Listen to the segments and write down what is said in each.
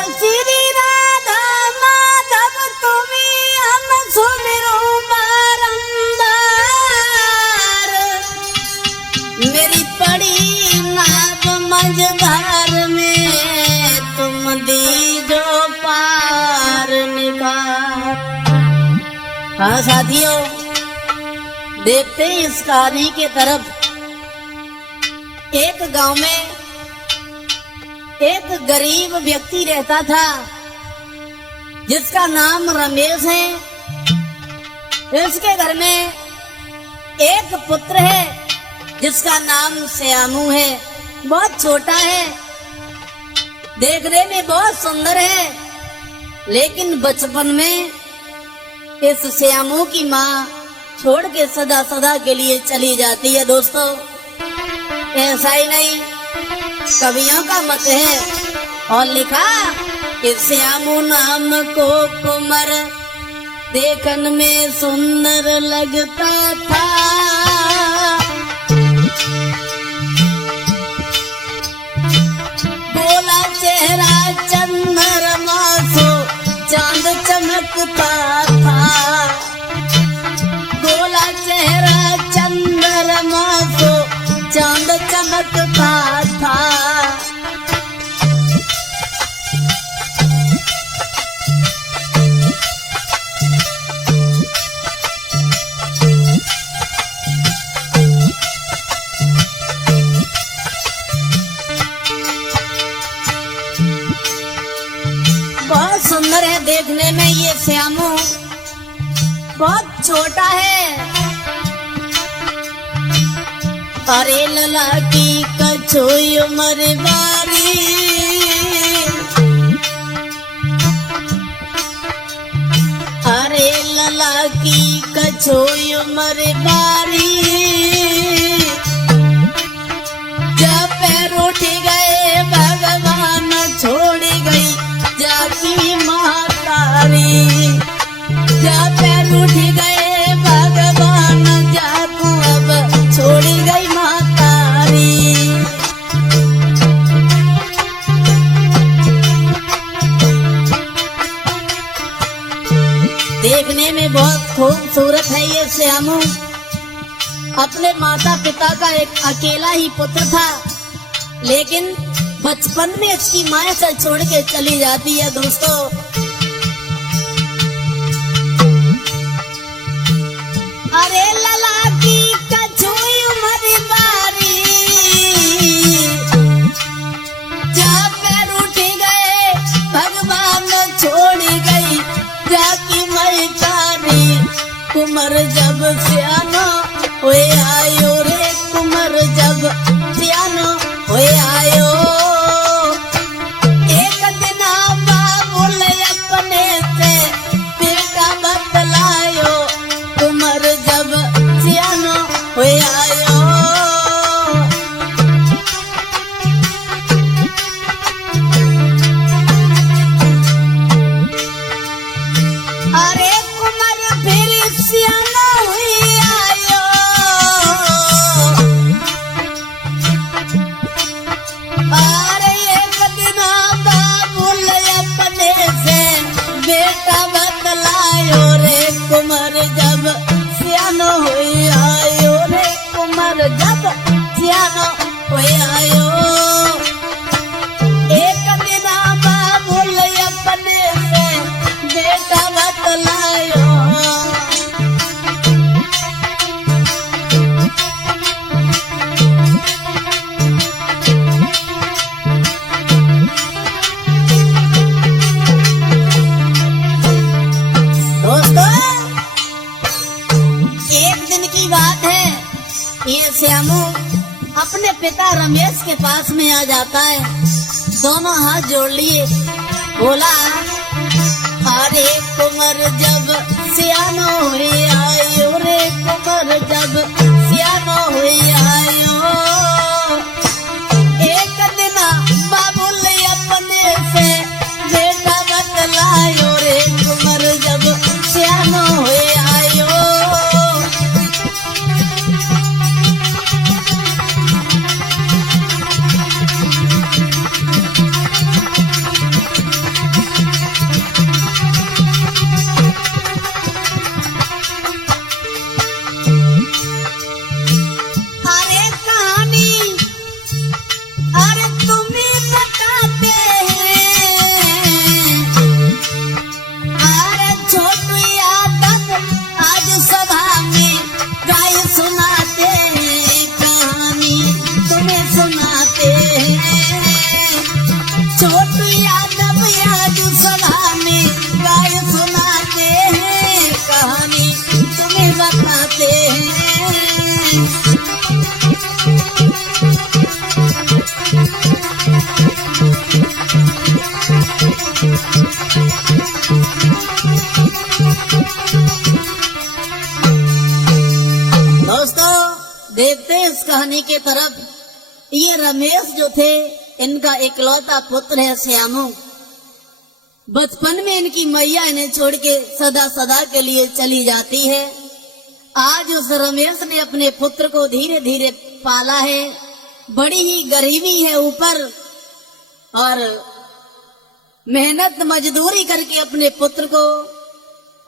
श्री राधा माधव तुम्हें हम सुमिरो बारंबार। मेरी पड़ी नाव मझधार में तुम दीजो पार निकाल। हाँ साथियों, देखते हैं इस कहानी के तरफ। एक गांव में एक गरीब व्यक्ति रहता था जिसका नाम रमेश है। इसके घर में एक पुत्र है जिसका नाम श्यामू है। बहुत छोटा है, देखने में बहुत सुंदर है, लेकिन बचपन में इस श्यामू की माँ छोड़ के सदा सदा के लिए चली जाती है। दोस्तों, ऐसा ही नहीं, कवियों का मत है और लिखा कि श्यामू नाम को कुंवर देखन में सुंदर लगता था। बोला चेहरा चंद्रमा सो चांद चमकता था। बोला चेहरा चंद्रमा सो चांद चमकता था। बहुत सुंदर है देखने में ये श्यामू, बहुत छोटा है। अरे लला की कछोई उमर बारी, अरे लला की कछोई उमर बारी। जब पैर उठ गए भगवान छोड़ गई जाकी महातारी। जब पैर उठ गए भगवान जाकू अब छोड़ गई महातारी। देखने में बहुत खूबसूरत है ये श्यामू। अपने माता पिता का एक अकेला ही पुत्र था, लेकिन बचपन में इसकी माँ से छोड़ के चली जाती है। दोस्तों, अरे लला की कछुई उमर बारी। जब पैर उठ गए भगवान छोड़ गई जाकी मैतारी। कुमर जब सियानो हुए आयो रे, कुमर जब सियानो हुए आयो। एक दिन बाबुल अपने से बेटा बतलायो। कुमर जब सियानो हुए आयो। अरे कुमर फिर सियानो हुए आयो। अरे एक दिन बाबुल अपने से बेटा बतलायो रे। कुमर जब सियानो हुए आयो रे, कुमर जब सियानो हुए आयो। एक दिन बाबुल अपने से बेटा बतलायो। दोस्तों, एक दिन की बात है, ये श्यामू अपने पिता रमेश के पास में आ जाता है। दोनों हाथ जोड़ लिए, बोला अरे कुमर जब सियानो हुए आयो रे, कुमर जब सियानो हुए आयो। एक दिन बाबुल अपने से बेटा बतलायो रे। कुमर जब सियानो हुए आयो। दोस्तों देखते हैं इस कहानी के तरफ। ये रमेश जो थे, इनका इकलौता पुत्र है श्यामू। बचपन में इनकी मैया इन्हें छोड़ के सदा सदा के लिए चली जाती है। आज उस रमेश ने अपने पुत्र को धीरे धीरे पाला है। बड़ी ही गरीबी है ऊपर, और मेहनत मजदूरी करके अपने पुत्र को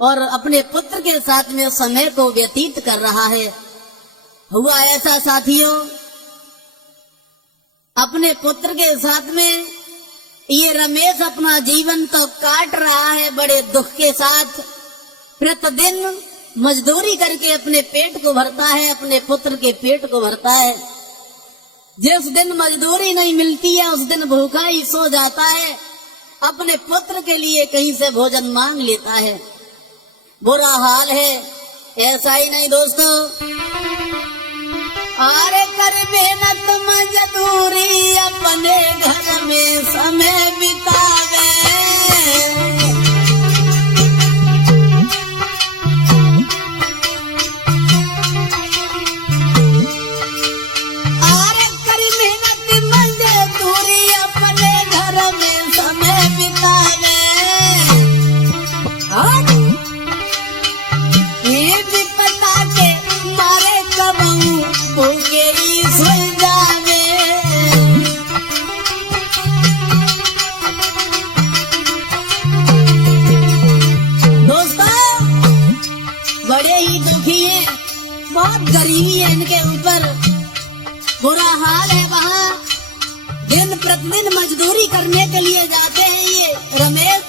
और अपने पुत्र के साथ में समय को व्यतीत कर रहा है। हुआ ऐसा साथियों, अपने पुत्र के साथ में ये रमेश अपना जीवन तो काट रहा है बड़े दुख के साथ। प्रतिदिन मजदूरी करके अपने पेट को भरता है, अपने पुत्र के पेट को भरता है। जिस दिन मजदूरी नहीं मिलती है उस दिन भूखा ही सो जाता है। अपने पुत्र के लिए कहीं से भोजन मांग लेता है। बुरा हाल है। ऐसा ही नहीं दोस्तों, अरे कर मेहनत मजदूरी अपने घर में समय बितावे। अरे कर मेहनत मजदूरी अपने घर में समय बितावे। ये भी पता के मारे कबहू भूखे ही सो जावे। दोस्तों बड़े ही दुखी है, बहुत गरीबी है इनके ऊपर। बुरा हाल है। वहाँ दिन प्रतिदिन मजदूरी करने के लिए जाते हैं ये रमेश,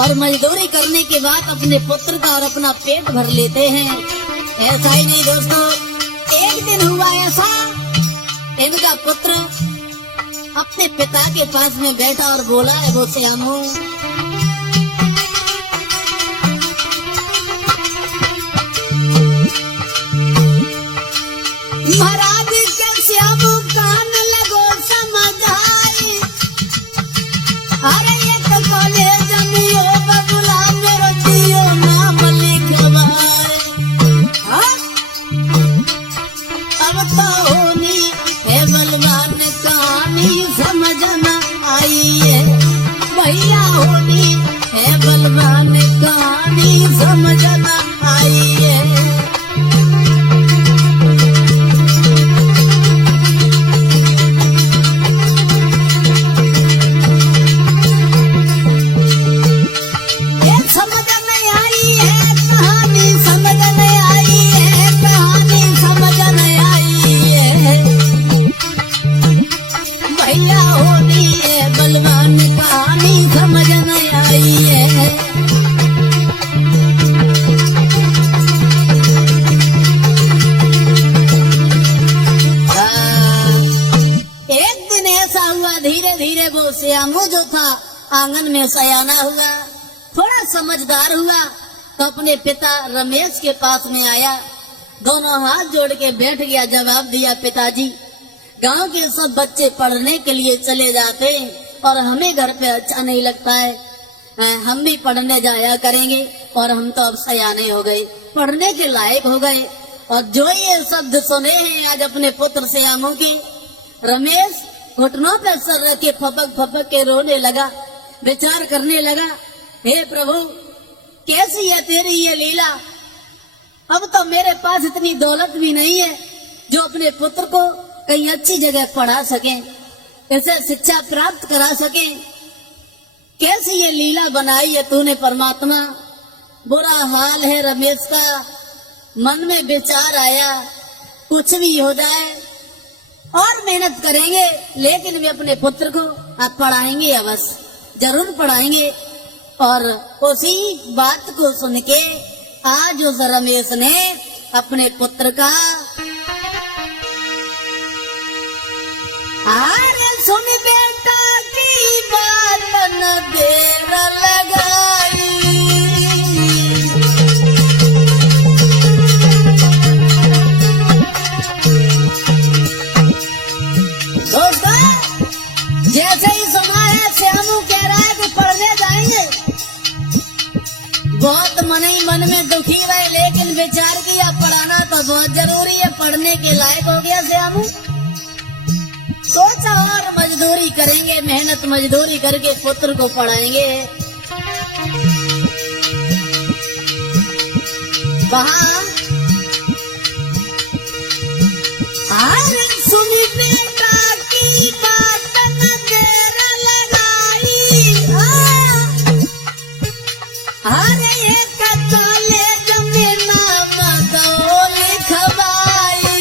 और मजदूरी करने के बाद अपने पुत्र का और अपना पेट भर लेते हैं। ऐसा ही नहीं दोस्तों, एक दिन हुआ ऐसा, इनका पुत्र अपने पिता के पास में बैठा और बोला है वो श्यामू, महाराज के श्यामू कान लगो समझ आई। अरे ये तो कॉलेज मियो बबुला मेरो जियो नाम लिखवाए। अब तो होनी है बलवान कहानी समझ न आई है। भैया होनी है बलवान कहानी समझ न आई है। धीरे धीरे वो श्यामू जो था आंगन में सयाना हुआ, थोड़ा समझदार हुआ, तो अपने पिता रमेश के पास में आया, दोनों हाथ जोड़ के बैठ गया। जवाब दिया, पिताजी गांव के सब बच्चे पढ़ने के लिए चले जाते हैं और हमें घर पे अच्छा नहीं लगता है। हम भी पढ़ने जाया करेंगे और हम तो अब सयाने हो गए, पढ़ने के लायक हो गए। और जो ये शब्द सुने हैं आज अपने पुत्र श्यामू के, रमेश घुटनों पर सर रख के फपक फपक के रोने लगा, विचार करने लगा, हे प्रभु कैसी है तेरी ये लीला। अब तो मेरे पास इतनी दौलत भी नहीं है जो अपने पुत्र को कहीं अच्छी जगह पढ़ा सके, इसे शिक्षा प्राप्त करा सके। कैसी ये लीला बनाई है तूने परमात्मा। बुरा हाल है रमेश का। मन में विचार आया, कुछ भी हो जाए और मेहनत करेंगे, लेकिन वे अपने पुत्र को आप पढ़ाएंगे, अवश्य जरूर पढ़ाएंगे। और उसी बात को सुन के आज उस रमेश ने अपने पुत्र का, अरे सुन बेटा की बात न देर लगाई। दोस्तों जैसे ही सुना है बहुत मन ही मन में दुखी रहे, लेकिन विचार किया पढ़ाना तो बहुत जरूरी है, पढ़ने के लायक हो गया श्यामू। सोचा और मजदूरी करेंगे, मेहनत मजदूरी करके पुत्र को पढ़ाएंगे। वहाँ सुनी बेटा की बात न देर लगाई, अरे एक कॉलेज में नाम दो लिखवाई।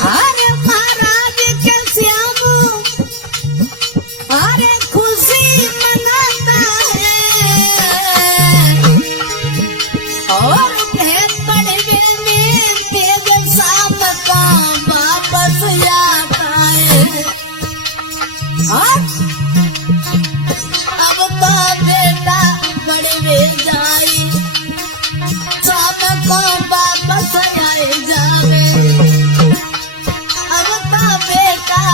अरे महाराज के श्यामू अरे खुशी मनाता है, और पढ़ने में तेज शाम का वापस आता है। अब तो बेटा पढ़ने जाई, शाम को वापस आए जावे। अब तो बेटा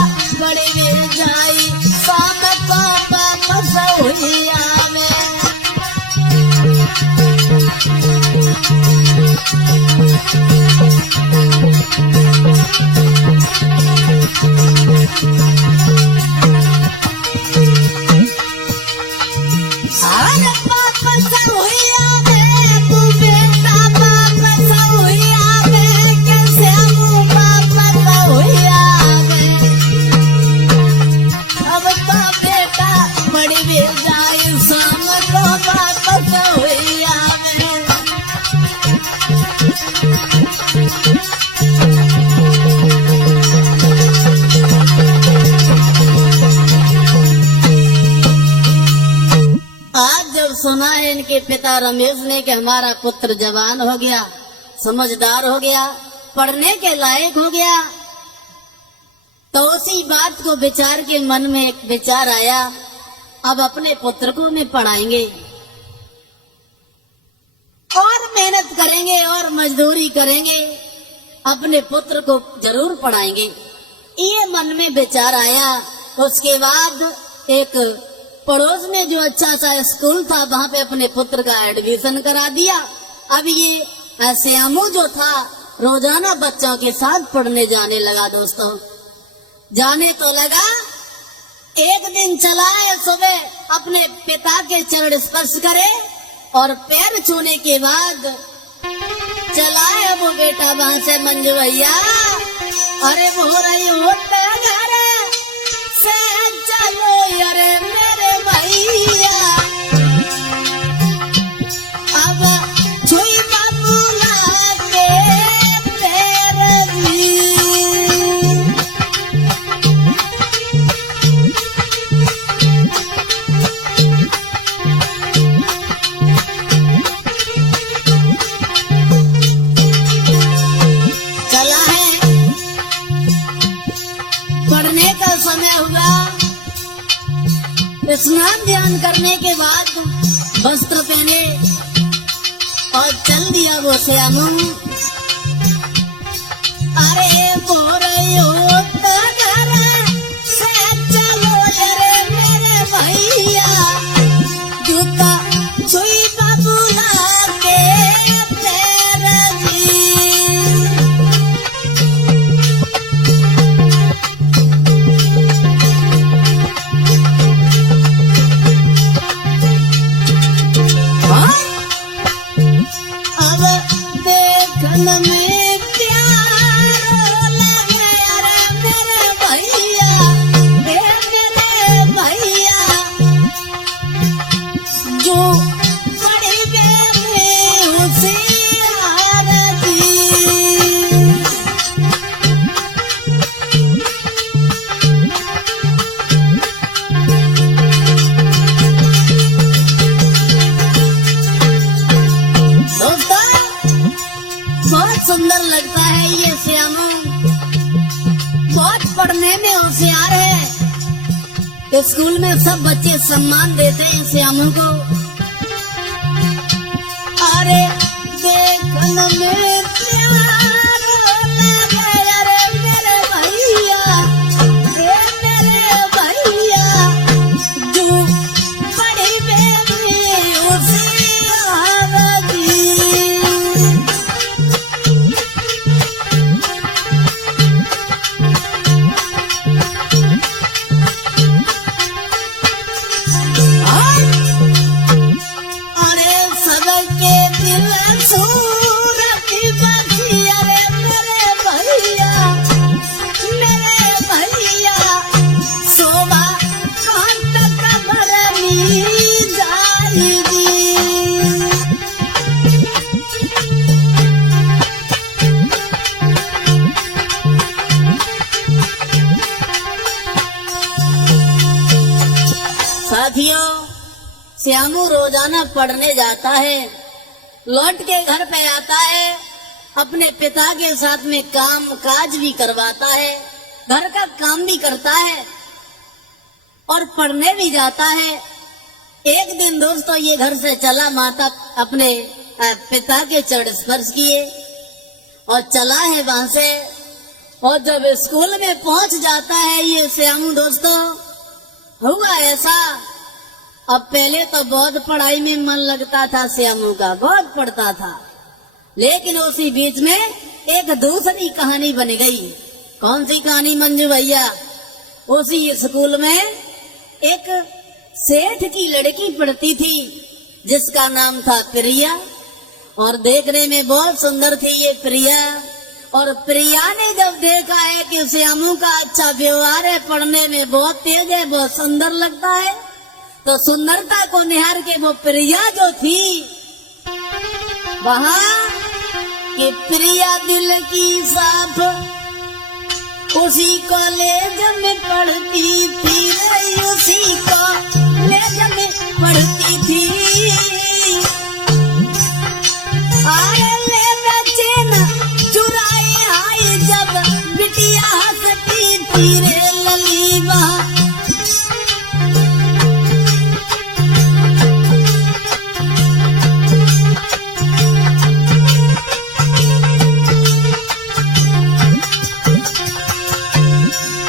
पढ़ने जाई, शाम को वापस हुई आवे। अरे वापस हुई आवे, बेटा वापस हुई आवे, कैसे वापस हुई आवे। अब तो बेटा पढ़ने जाए, शाम को वापस हुई आवे। आज जब सुना है इनके पिता रमेश ने कि हमारा पुत्र जवान हो गया, समझदार हो गया, पढ़ने के लायक हो गया, तो उसी बात को विचार के मन में एक विचार आया, अब अपने पुत्र को में पढ़ाएंगे और मेहनत करेंगे और मजदूरी करेंगे, अपने पुत्र को जरूर पढ़ाएंगे। ये मन में विचार आया। उसके बाद एक पड़ोस में जो अच्छा सा स्कूल था, वहाँ पे अपने पुत्र का एडमिशन करा दिया। अब ये श्यामू जो था रोजाना बच्चों के साथ पढ़ने जाने लगा। दोस्तों, जाने तो लगा। एक दिन चला है, सुबह अपने पिता के चरण स्पर्श करे और पैर छूने के बाद चला है वो बेटा वहां से, मंजू भैया अरे वो रही होते घर से चलो अरे मेरे भैया, अब छुई बाबूला के पैर भी। चला है, पढ़ने का समय हुआ। स्नान ध्यान करने के बाद वस्त्र पहने और चल दिया वो श्यामू। अरे बोरियो घर से चलो अरे मेरे भैया, जूता छुई बाबूला के पैर भी। अब देखन में प्यार लगे अरे मेरे भैया, मेरे भैया जो बड़ी बेटी होशियार थी। बहुत सुंदर लगता है ये श्यामू, बहुत पढ़ने में होशियार है। स्कूल में सब बच्चे सम्मान देते हैं श्यामू को। अरे देखन में प्यार लगे श्यामू रोजाना पढ़ने जाता है, लौट के घर पे आता है, अपने पिता के साथ में काम काज भी करवाता है, घर का काम भी करता है और पढ़ने भी जाता है। एक दिन दोस्तों ये घर से चला, माता अपने पिता के चरण स्पर्श किए और चला है वहां से। और जब स्कूल में पहुंच जाता है ये श्यामू दोस्तों, हुआ ऐसा, अब पहले तो बहुत पढ़ाई में मन लगता था श्यामू का, बहुत पढ़ता था, लेकिन उसी बीच में एक दूसरी कहानी बन गई। कौन सी कहानी मंजू भैया? उसी स्कूल में एक सेठ की लड़की पढ़ती थी जिसका नाम था प्रिया, और देखने में बहुत सुंदर थी ये प्रिया। और प्रिया ने जब देखा है कि श्यामू का अच्छा व्यवहार है, पढ़ने में बहुत तेज है, बहुत सुंदर लगता है, तो सुंदरता को निहार के वो प्रिया जो थी वहां कि प्रिया दिल की साफ उसी कॉलेज में पढ़ती थी, उसी कॉलेज में पढ़ती थी। आए ले बच्चे न चुराए आई जब बिटिया हंसती थी रे ललीबा।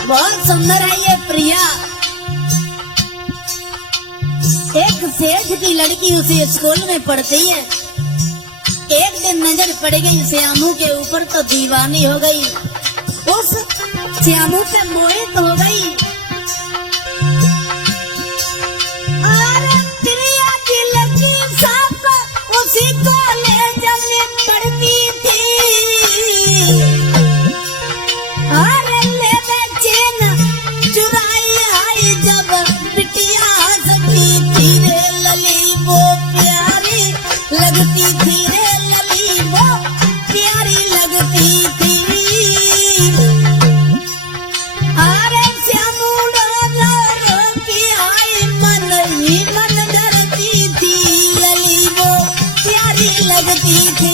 बहुत सुंदर है ये प्रिया। एक सेठ की लड़की उसी स्कूल में पढ़ती है। एक दिन नजर पड़ गई श्यामू के ऊपर तो दीवानी हो गई, उस श्यामू पे मोहित हो गई। अरे प्रिया की लड़की साहब उसी कॉलेज में पढ़ती थी। अरे ले चैन चुराई आई जब बिटिया हंसती थी रे लली, वो प्यारी लगती थी रे लली, वो प्यारी लगती थी। अरे श्यामू रो की आई मन ही मन डरती थी लली, वो प्यारी लगती थी।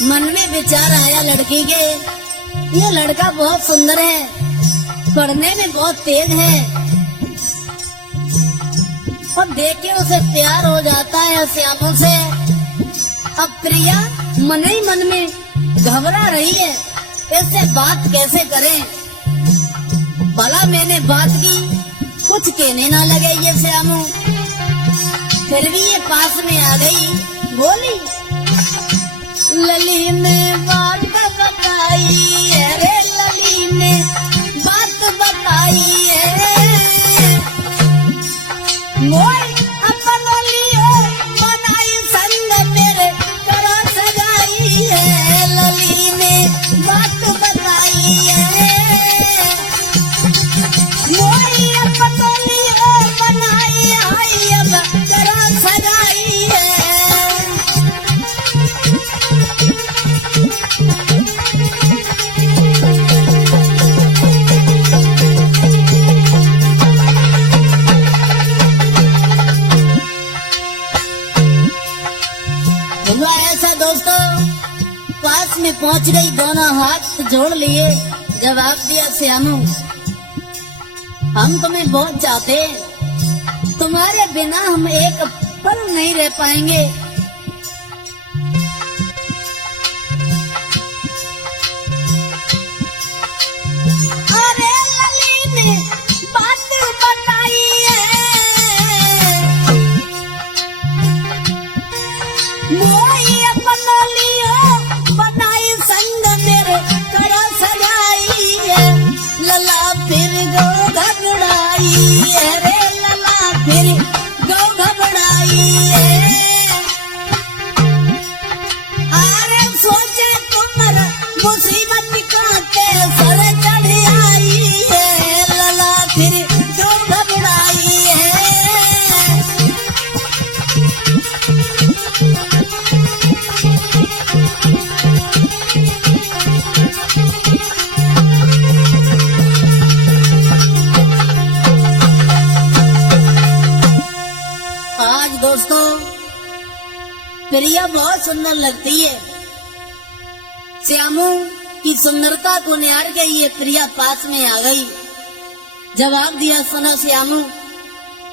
मन में विचार आया लड़की के, ये लड़का बहुत सुंदर है, पढ़ने में बहुत तेज है, और देख के उसे प्यार हो जाता है श्यामू से। अब प्रिया मन ही मन में घबरा रही है, ऐसे बात कैसे करें, भला मैंने बात की कुछ कहने ना लगे ये श्यामू। फिर भी ये पास में आ गई, बोली लली ने बात बताई है रे, लली ने बात बताई है, मोई अपन लियो बनाई संग मेरे करा सगाई है। लली ने बात बताई है, मोई अपन लियो बनाई आई अब करा सगाई है। पास में पहुंच गई, दोनों हाथ जोड़ लिए, जवाब दिया श्यामू हम तुम्हें बहुत चाहते, तुम्हारे बिना हम एक पल नहीं रह पाएंगे। अरे लली ने बात बताई है, मोई अपन लियो बनाई संग मेरे करा सगाई है। लला फिर गो घबराई है रे, लला फिर गौ घबराई अरे सोचे तुमर मुसीबत काटे सर चढ़ आई लला फिर गौ घबराई आज दोस्तों प्रिया बहुत सुंदर लगती है। श्यामू की सुंदरता को निहार के ये प्रिया पास में आ गई। जवाब दिया, सुनो श्यामू,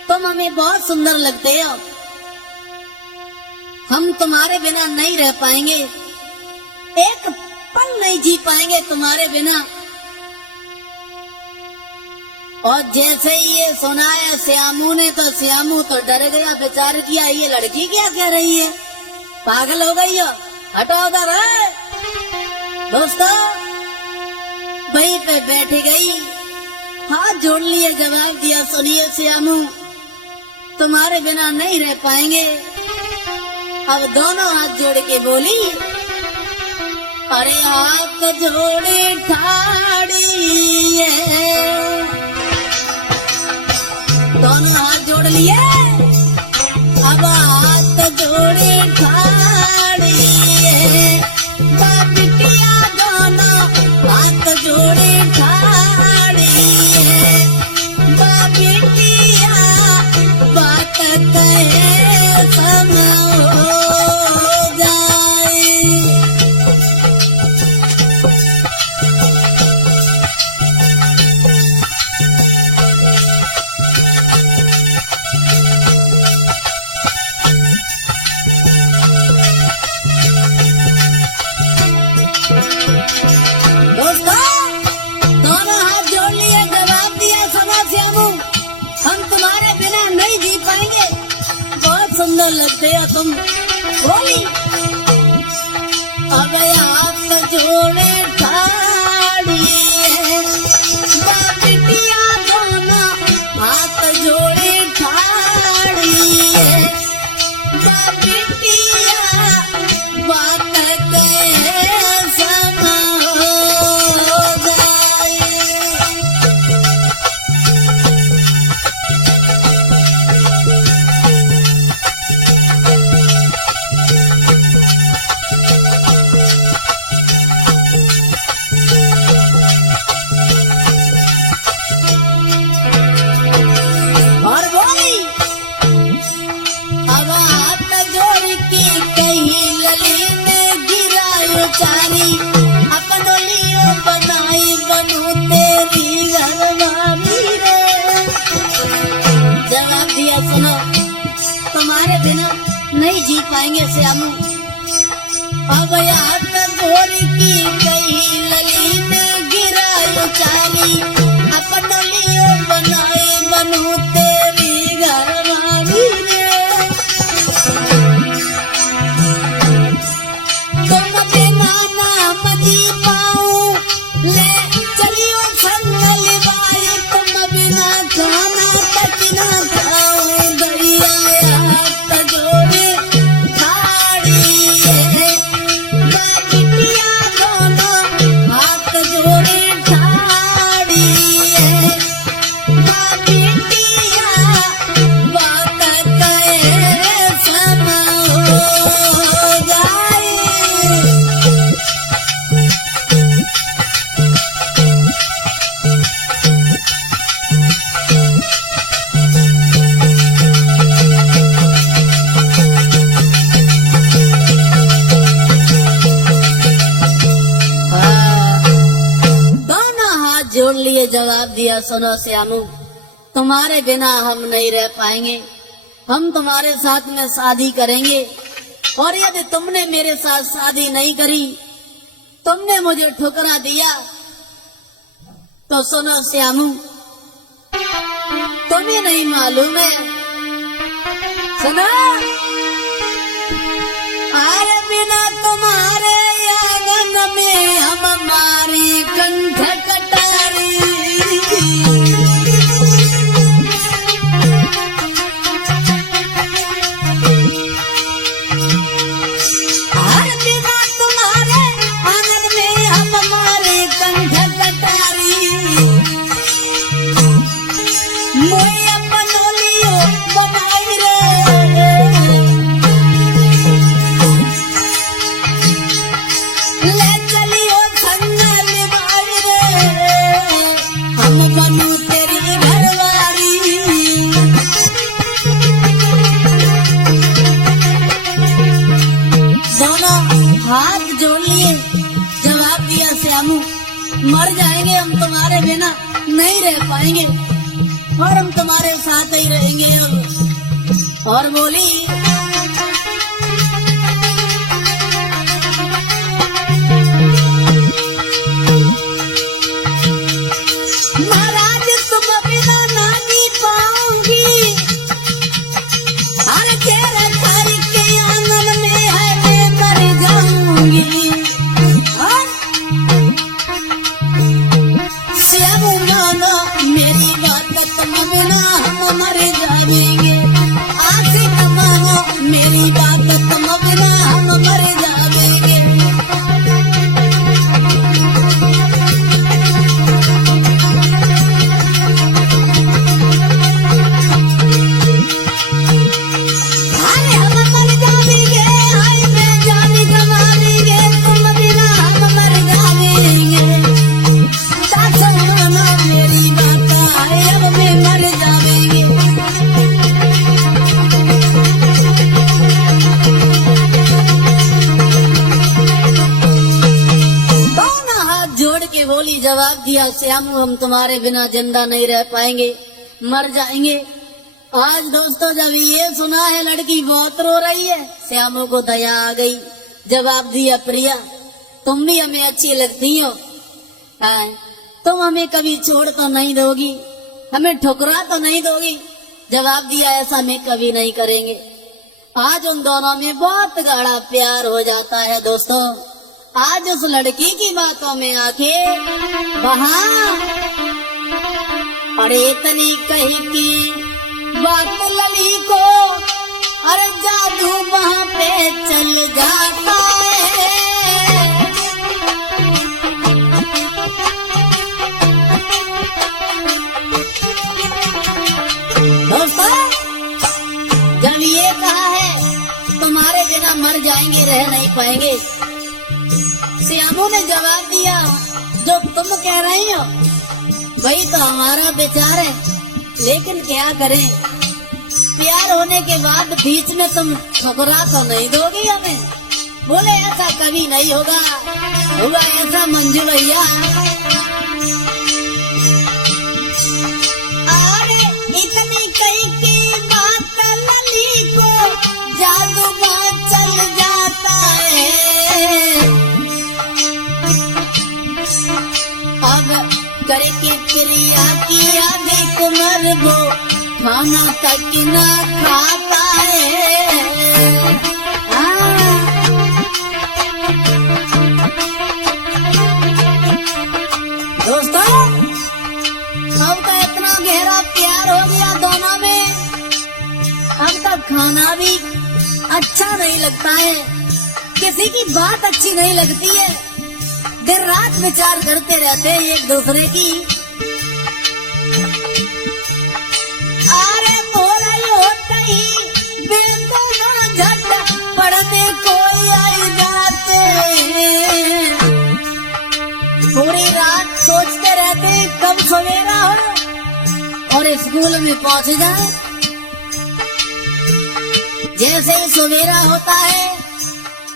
तुम हमें बहुत सुंदर लगते हो, हम तुम्हारे बिना नहीं रह पाएंगे, एक पल नहीं जी पाएंगे तुम्हारे बिना। और जैसे ही ये सुना है श्यामू ने तो श्यामू तो डर गया, विचार किया ये लड़की क्या कह रही है, पागल हो गई हो, हटो उधर है। दोस्तों वहीं पे बैठ गई, हाथ जोड़ लिए, जवाब दिया, सुनिए श्यामू, तुम्हारे बिना नहीं रह पाएंगे। अब दोनों हाथ जोड़ के बोली, अरे हाथ जोड़े ठाड़ी है, दोनों हाथ जोड़ लिए, अब हाथ जोड़े ठाड़ी है, बिटिया दोनों हाथ जोड़े ठाड़ी है, बिटिया बात कहे समय हो जाए। सुंदर लगते हो तुम, बोली, अब हाथ जोड़े ठाड़ी है, बिटिया दोनों हाथ जोड़े ठाड़ी है, बिटिया बात के समय हो जाए। अपनो लियो बनाई बनू तेरी घरवाली रे। जवाब दिया, सुनो, तुम्हारे बिना नहीं जी पाएंगे श्यामू। अब हाथ जोड़ की कही लली में गिरायो चाली, अपनो लियो बनाई बनू तेरी घरवाली रे। ले चलियो संगल बाई, तुम बिना खाना तक ना खाओ, दरिया हाथ जोड़े ठाड़ी है, बिटिया दोनों हाथ जोड़े ठाड़ी है, बिटिया बात कहे समय हो जाए। जोड़ लिए, जवाब दिया, सुनो श्यामू, तुम्हारे बिना हम नहीं रह पाएंगे, हम तुम्हारे साथ में शादी करेंगे, और यदि तुमने मेरे साथ शादी नहीं करी, तुमने मुझे ठुकरा दिया, तो सुनो श्यामू, तुम्हें नहीं मालूम है, सुनो, आए बिना तुम्हारे आंगन में हम हमारी कंठ कटारी, मर जाएंगे हम तुम्हारे बिना नहीं रह पाएंगे और हम तुम्हारे साथ ही रहेंगे अब। और बोली महाराज तुम बिना ना जी पाऊंगी, हर तेरा घर के आंगन में है मैं मर जाऊंगी। और श्याम मानो मेरी बात तुम बिना हम मर जाएंगे, आशिक मानो मेरी बात तुम बिना हम मर जाएंगे। बोली जवाब दिया श्यामू हम तुम्हारे बिना जिंदा नहीं रह पाएंगे, मर जाएंगे। आज दोस्तों जब ये सुना है लड़की बहुत रो रही है, श्यामू को दया आ गई। जवाब दिया प्रिया तुम भी हमें अच्छी लगती हो, तुम हमें कभी छोड़ तो नहीं दोगी, हमें ठुकरा तो नहीं दोगी। जवाब दिया ऐसा मैं कभी नहीं करेंगे। आज उन दोनों में बहुत गाढ़ा प्यार हो जाता है दोस्तों। आज उस लड़की की बातों में आके बहा अरे इतनी कही की बात लली को, अरे जादू वहां पे चल जाता है। दोस्तों जब ये कहा है तुम्हारे बिना मर जाएंगे रह नहीं पाएंगे, श्यामू ने जवाब दिया जो तुम कह रही हो वही तो हमारा विचार है, लेकिन क्या करें प्यार होने के बाद बीच में तुम ठुकरा तो नहीं दोगी हमें। बोले ऐसा कभी नहीं होगा, हुआ ऐसा मंजू भैया। अरे इतनी कई की बात लली को जादू चल जाता है। अब करके प्रिया की आधी कुमर वो खाना तक न खाता है। दोस्तों अब तो इतना गहरा प्यार हो गया दोनों में, अब तक खाना भी अच्छा नहीं लगता है, किसी की बात अच्छी नहीं लगती है, दिन रात विचार करते रहते हैं एक दूसरे की। अरे बोला होता ही बेदोना झट पढ़ने कोई आई जाते, पूरी रात सोचते रहते कब सवेरा हो और स्कूल में पहुंच जाए। जैसे ही सवेरा होता है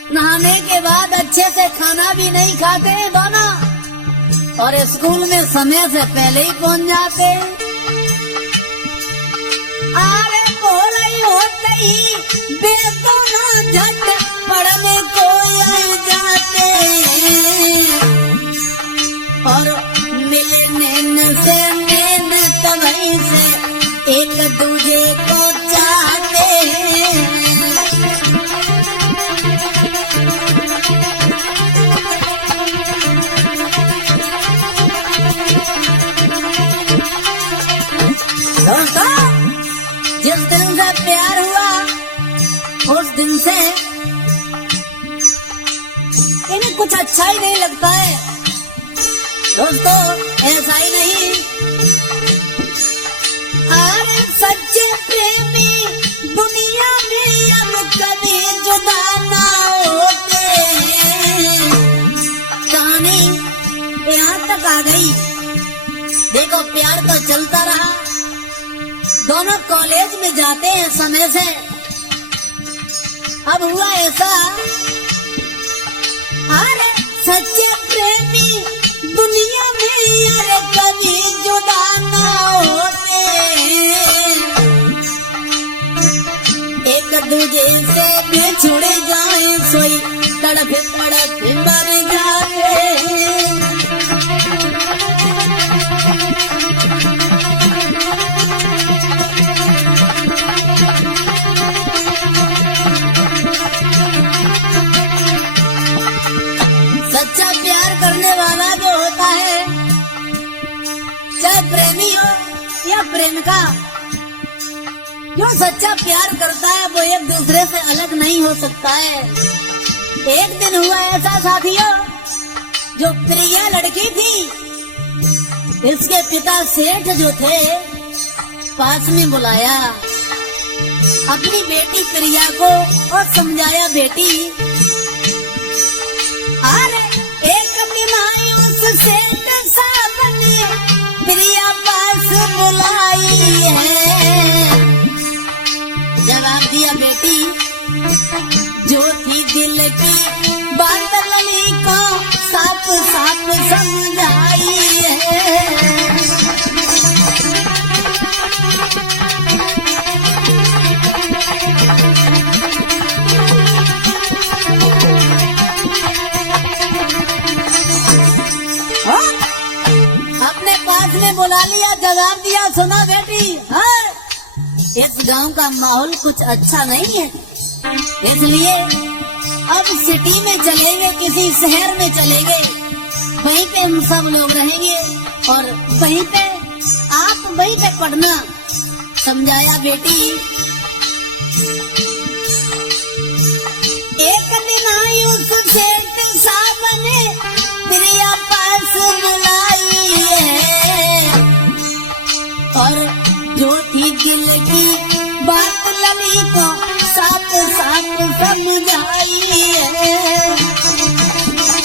नहाने के बाद अच्छे से खाना भी नहीं खाते दोनों और स्कूल में समय से पहले ही पहुंच जाते। अरे बोल रही होते ही बेदोना झट पढ़ने को आ जाते और मिलने से तभी से एक दूजे को चाहते हैं। दोस्तों जिस दिन से प्यार हुआ उस दिन से इन्हें कुछ अच्छा ही नहीं लगता है। दोस्तों ऐसा ही नहीं, अरे सच्चे प्रेमी दुनिया में अब कभी जुदा ना होते। कहानी यहाँ तक आ गई। देखो प्यार तो चलता रहा, दोनों कॉलेज में जाते हैं समय से। अब हुआ ऐसा, अरे सच्चे प्रेमी दुनिया में यार कभी जुदा ना होते, एक दूजे से बिछुड़ जाए सोई तड़प तड़प मर जाए। सच्चा प्यार करने वाला जो होता है, चाहे प्रेमी हो या प्रेमिका, जो सच्चा प्यार करता है वो एक दूसरे से अलग नहीं हो सकता है। एक दिन हुआ ऐसा साथियों, जो प्रिया लड़की थी, इसके पिता सेठ जो थे पास में बुलाया अपनी बेटी प्रिया को और समझाया, बेटी अरे एक दिन आई उस सेठ साहब ने प्रिया पास बुलाई है। जवाब दिया बेटी, जो थी दिल की बात लली को साफ साफ समझाई है। अपने पास में बुला लिया, जवाब दिया, सुनो बेटी, हाँ इस गांव का माहौल कुछ अच्छा नहीं है, इसलिए अब सिटी में चलेंगे, किसी शहर में चलेंगे, वहीं पे हम सब लोग रहेंगे और वहीं पे आप वहीं पे पढ़ना। समझाया बेटी। एक दिन आई उस सेठ साहब ने प्रिया पास बुलाई है, और जो थी दिल की बात लली को साथ साथ समझाई है।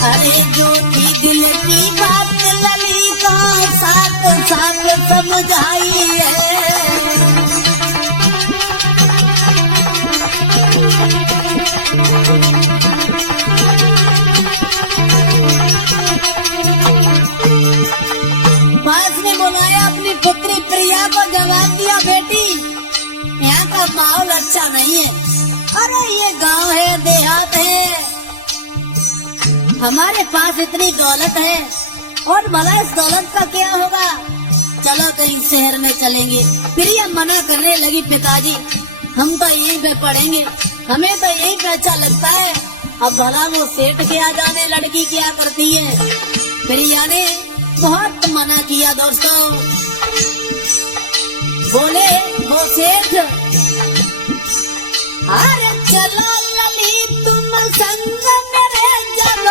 अरे जो थी दिल की बात लली को साथ साथ समझाई है। पास में बुलाया अपनी पुत्री प्रिया को, जवाब दिया बेटी, यहाँ का माहौल अच्छा नहीं है। अरे ये गांव है, देहात है, हमारे पास इतनी दौलत है और भला इस दौलत का क्या होगा, चलो कहीं शहर में चलेंगे। प्रिया मना करने लगी, पिताजी हम तो यहीं पे पढ़ेंगे, हमें तो यहीं पे अच्छा लगता है। अब भला वो सेठ क्या जाने लड़की क्या करती है। प्रिया ने बहुत मना किया दोस्तों। बोले वो सेठ, अरे चलो लली तुम संग मेरे, जब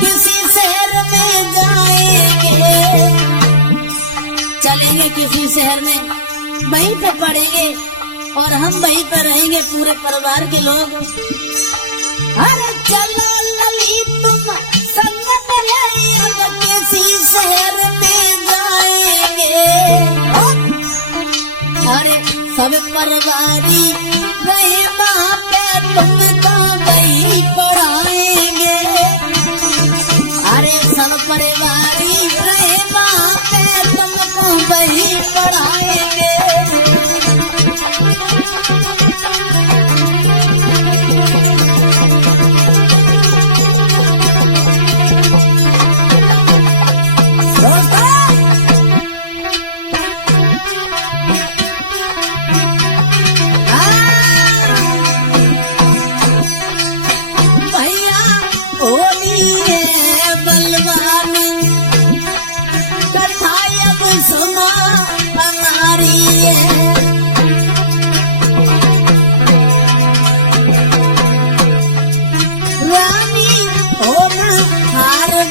किसी शहर में जाएंगे, चलेंगे किसी शहर में, वहीं पे पढ़ेंगे और हम वहीं पे रहेंगे पूरे परिवार के लोग। अरे चलो लली तुम संग मेरे, जब किसी शहर में जाएंगे, अरे सब परिवारी रहे वहाँ पे, तुमको वही पढ़ाएंगे। अरे सब परिवारी रहे वहाँ पे, तुमको वही पढ़ाएंगे।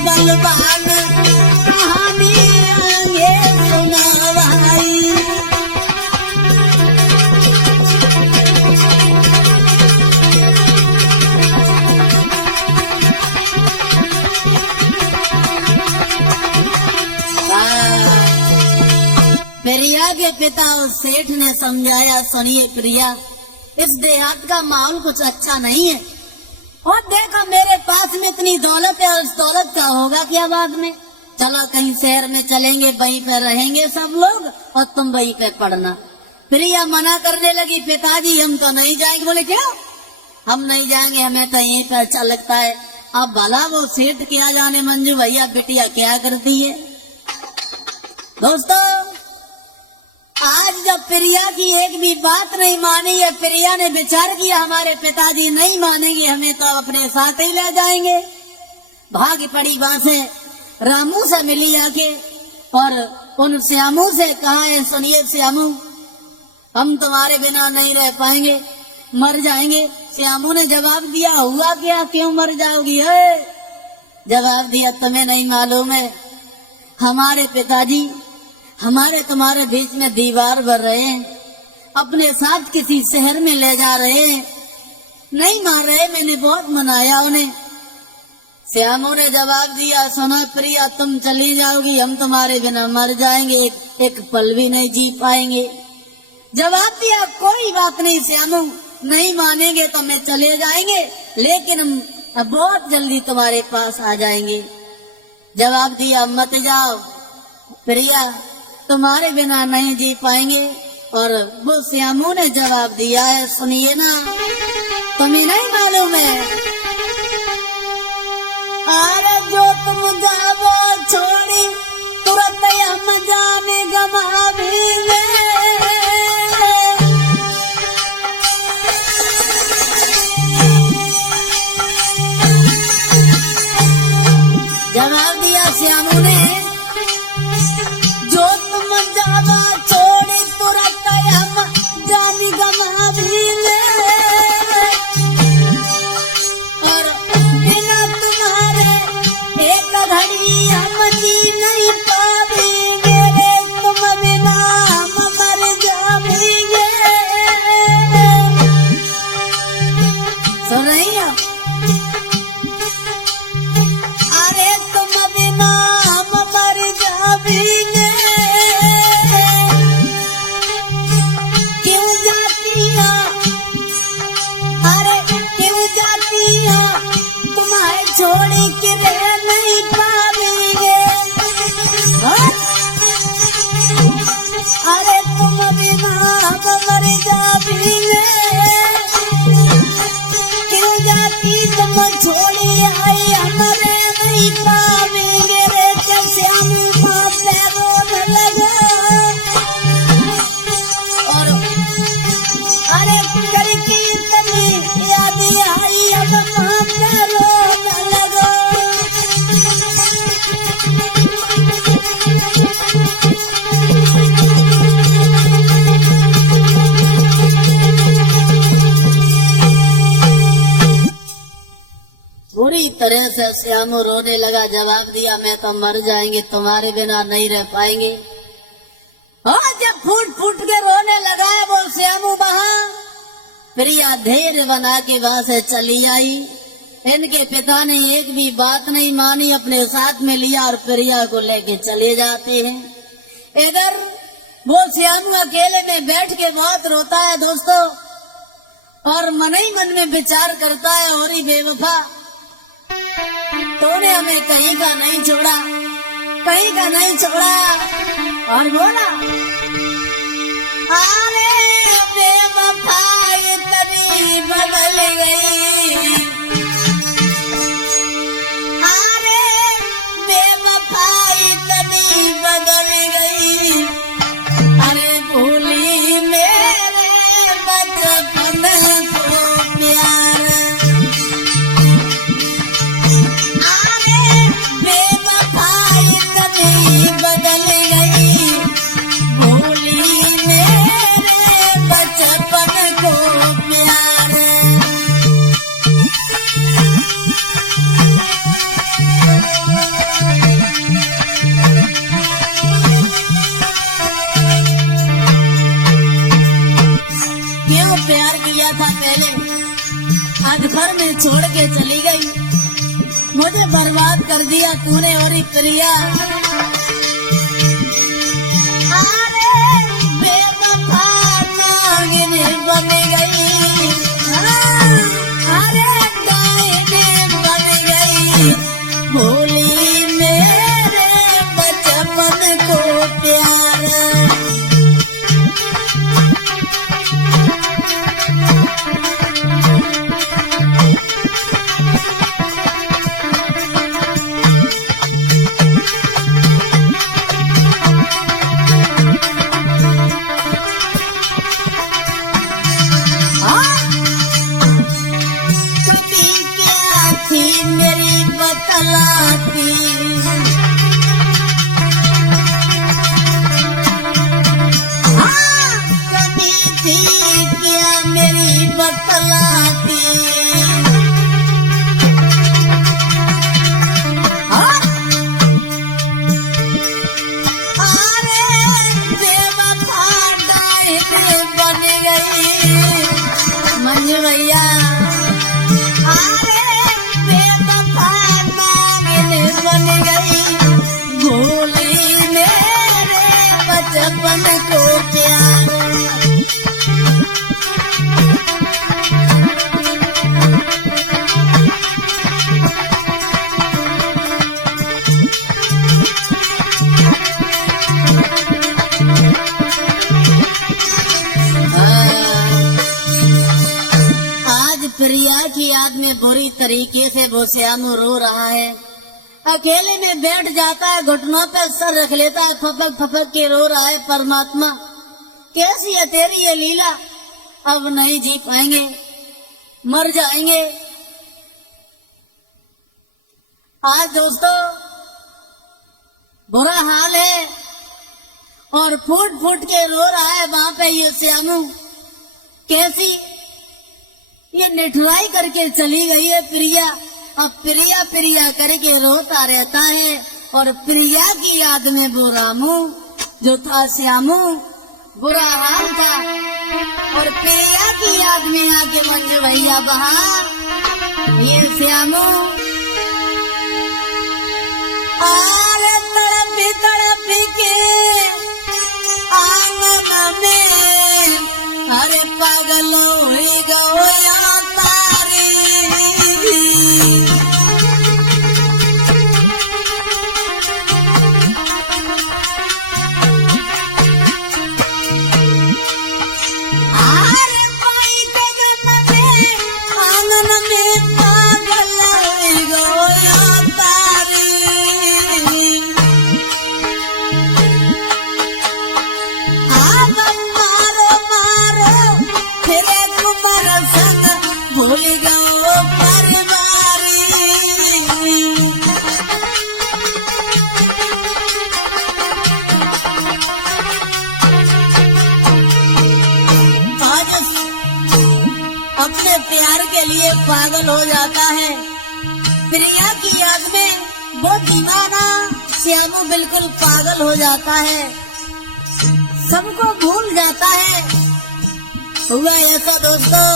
बलवान कहानी आगे सुनावाई। प्रिया के पिता उस सेठ ने समझाया, सुनिए प्रिया, इस देहात का माहौल कुछ अच्छा नहीं है, और देखो मेरे पास में इतनी दौलत है, उस दौलत का होगा क्या बाद में। चलो कहीं शहर में चलेंगे, वहीं पे रहेंगे सब लोग और तुम वहीं पे पढ़ना। प्रिया मना करने लगी, पिताजी हम तो नहीं जाएंगे। बोले क्यों? हम नहीं जाएंगे, हमें तो यहीं पे अच्छा लगता है। अब भला वो सेठ क्या जाने मंजू भैया बिटिया क्या करती है। दोस्तों, आज जब प्रिया की एक भी बात नहीं मानी है, प्रिया ने विचार किया हमारे पिताजी नहीं मानेंगे, हमें तो अपने साथ ही ले जाएंगे। भाग पड़ी वहां से, रामू से मिली आके और उन श्यामू से कहा है, सुनिए श्यामू, हम तुम्हारे बिना नहीं रह पाएंगे, मर जाएंगे। श्यामू ने जवाब दिया, हुआ क्या, क्यों मर जाओगी है? जवाब दिया, तुम्हें नहीं मालूम है, हमारे पिताजी हमारे तुम्हारे बीच में दीवार भर रहे हैं, अपने साथ किसी शहर में ले जा रहे हैं, नहीं मार रहे, मैंने बहुत मनाया उन्हें। श्यामू ने जवाब दिया, सुनो प्रिया, तुम चली जाओगी, हम तुम्हारे बिना मर जाएंगे, एक पल भी नहीं जी पाएंगे। जवाब दिया, कोई बात नहीं श्यामू, नहीं मानेंगे तो मैं चले जाएंगे, लेकिन हम बहुत जल्दी तुम्हारे पास आ जाएंगे। जवाब दिया, मत जाओ प्रिया, तुम्हारे बिना नहीं जी पाएंगे। और वो श्यामू ने जवाब दिया है, सुनिए ना, तुम्हें नहीं मालूम है, अरे जो तुम जाओ छोड़ी तुरंत हम जाने गमावेंगे। जवाब दिया श्यामू ने, जो तुम जावा छोड़ी तुरंत हम जानी गमावेंगे, और बिना तुम्हारे एक घड़ी हम जी नहीं पाएंगे रे, तुम बिना हम मर जाएंगे। सुन रही हो? अरे तुम बिना हम मर जाएंगे, क्यों जाती हो, अरे क्यों जाती हो, तुम्हारे छोड़ी के रह नहीं पाएंगे। अरे तुम बिना हम मर जाएंगे, क्यों जाती तुम छोड़ी आई हमारे नहीं पाएंगे रे, श्याम माथे रोने लगा। और अरे करके तनी याद आई अब माथे रोने लगा। बुरी तरह से श्यामू रोने लगा, जवाब दिया, मैं तो मर जाएंगे, तुम्हारे बिना नहीं रह पाएंगे। और जब फूट फूट के रोने लगा है वो श्यामू वहां, प्रिया धैर्य बना के वहां से चली आई। इनके पिता ने एक भी बात नहीं मानी, अपने साथ में लिया और प्रिया को लेके चले जाते हैं। इधर वो श्यामू अकेले में बैठ के बहुत रोता है दोस्तों, और मन ही मन में विचार करता है, और ही बेवफा तूने हमें कहीं का नहीं छोड़ा, कहीं का नहीं छोड़ा। और बोला, अरे बेवफाई तनी बदल गई, अरे बेवफाई तनी बदल गई, अरे भूली मेरे बचपन को प्यार, बदल गई, भूली मेरे बचपन को प्यार। क्यों प्यार किया था पहले, आज घर में छोड़ के चली गई, मुझे बर्बाद कर दिया तूने। और प्रिया, अरे बेवफा नागिन बन गई, अरे डायन बन गई, भूली मेरे थी मेरी बतलाती, हाँ कमी थी क्या मेरी बतलाती, हाँ अरे बेवफा डायन बन गई मंजू भैया, अरे बेवफा नागिन बन गई, भूली मेरे बचपन को प्यार। प्रिया की याद में बुरी तरीके से वो श्यामू रो रहा है। अकेले में बैठ जाता है, घुटनों पर सर रख लेता है, फपक फपक के रो रहा है। परमात्मा कैसी है तेरी ये लीला, अब नहीं जी पाएंगे, मर जाएंगे। आज दोस्तों बुरा हाल है और फूट फूट के रो रहा है वहां पे ये श्यामू। कैसी ये निठुराई करके चली गई है प्रिया। अब प्रिया प्रिया करके रोता रहता है और प्रिया की याद में वो रामू जो था श्यामू, बुरा हाल था। और प्रिया की याद में आके मंजू भैया बहा ये श्यामू। अरे तड़प के आंगन में अरे पागल हो गया तारी, अरे कोई गगन में आंगन में पागल हो गया तारी, भूल गो परिवारी। आज अपने प्यार के लिए पागल हो जाता है। प्रिया की याद में वो दीवाना श्यामू बिल्कुल पागल हो जाता है, सबको भूल जाता है। हुआ ऐसा दोस्तों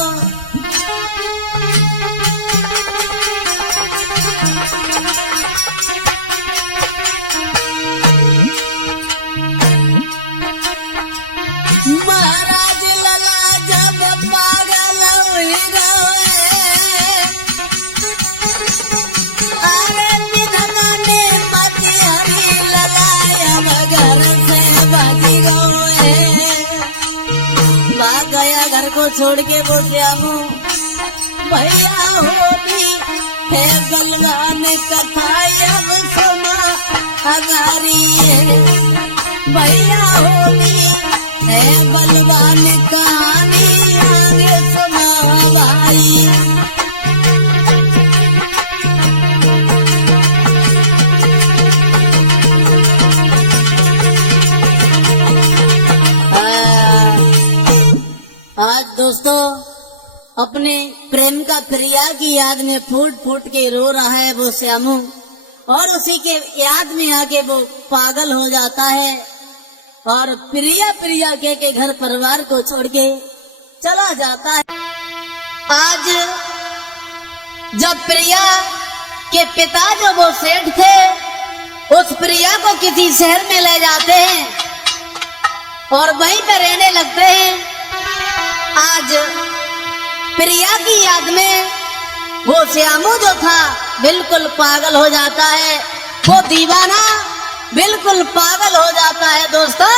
महाराज लला जब पागल हुई गए, अरे विधवा ने पति हरी ललाया घर से भाग गए। भाग गया घर को छोड़ के वो श्यामू। भैया हो भी है बलवान कथा अब सुना हमारी, भैया हो भी है बलवान कहानी आगे सुना भाई। आज दोस्तों अपने प्रेम का प्रिया की याद में फूट फूट के रो रहा है वो श्यामू, और उसी के याद में आके वो पागल हो जाता है और प्रिया प्रिया के घर परिवार को छोड़ के चला जाता है। आज जब प्रिया के पिता जो वो सेठ थे, उस प्रिया को किसी शहर में ले जाते हैं और वहीं पे रहने लगते हैं। आज प्रिया की याद में वो श्यामू जो था बिल्कुल पागल हो जाता है, वो दीवाना बिल्कुल पागल हो जाता है। दोस्तों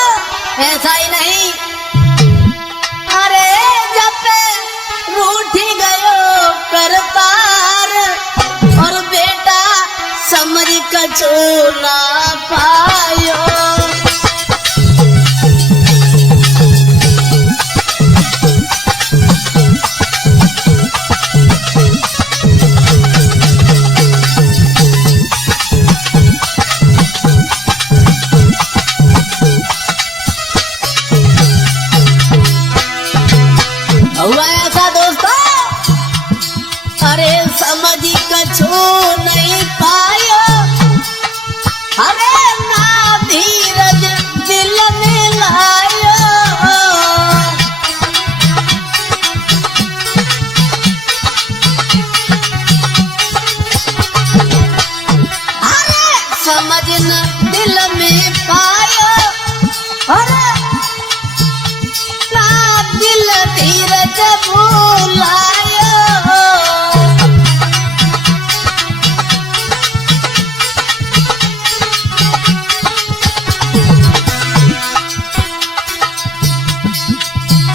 ऐसा ही नहीं, अरे जब रूठी गयो करतार और बेटा समझ कछु ना पायो। कछु नहीं पायो, अरे ना धीरज दिल में लायो। अरे समझ न दिल में पायो, अरे ना दिल धीरज भूलायो।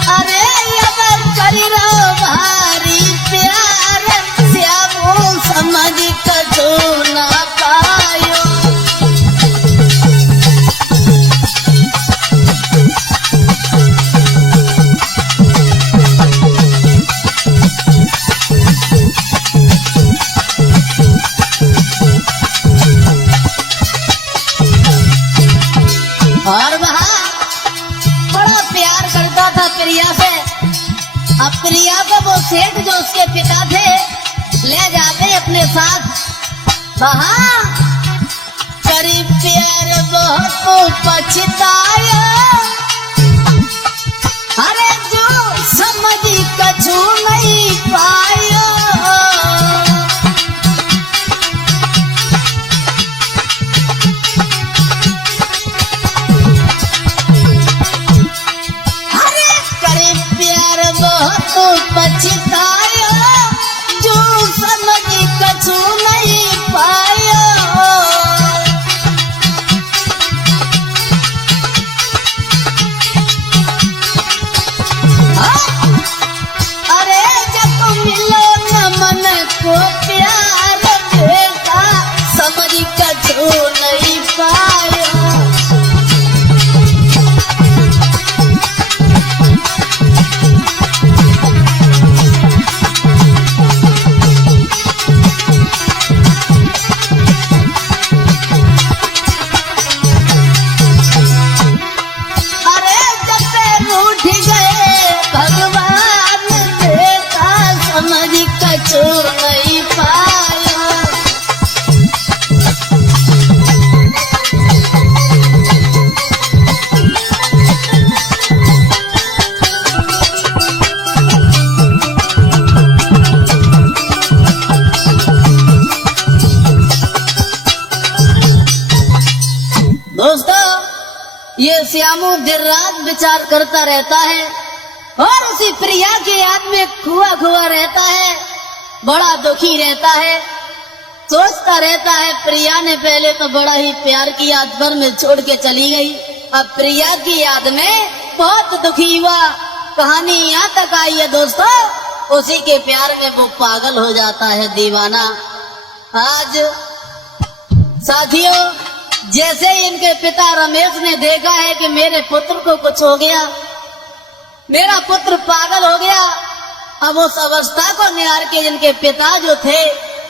अरे अगर करी रहो भारी प्यार, श्यामो समझ कछु ना पायो। और वहाँ बड़ा प्यार करता था प्रिया से। अब प्रिया को वो सेठ जो उसके पिता थे ले जाते अपने साथ। वहाँ करी प्यार बहुत पछताया, अरे जो समझी कछु नहीं पाया। पछतायो जो समझ कछु नहीं पायो। अरे जब मिलो न मन को प्यार बेटा, समझ कछु नहीं पायो। कछु नहीं पाया। दोस्तों, ये श्यामू देर रात विचार करता रहता है और उसी प्रिया की याद में खुआ खुआ रहता है, बड़ा दुखी रहता है, सोचता रहता है। प्रिया ने पहले तो बड़ा ही प्यार किया, भर में छोड़ के चली गई। अब प्रिया की याद में बहुत दुखी हुआ। कहानी यहाँ तक आई है दोस्तों, उसी के प्यार में वो पागल हो जाता है, दीवाना। आज साथियों, जैसे ही इनके पिता रमेश ने देखा है कि मेरे पुत्र को कुछ हो गया, मेरा पुत्र पागल हो गया, अब उस अवस्था को निहार के जिनके पिता जो थे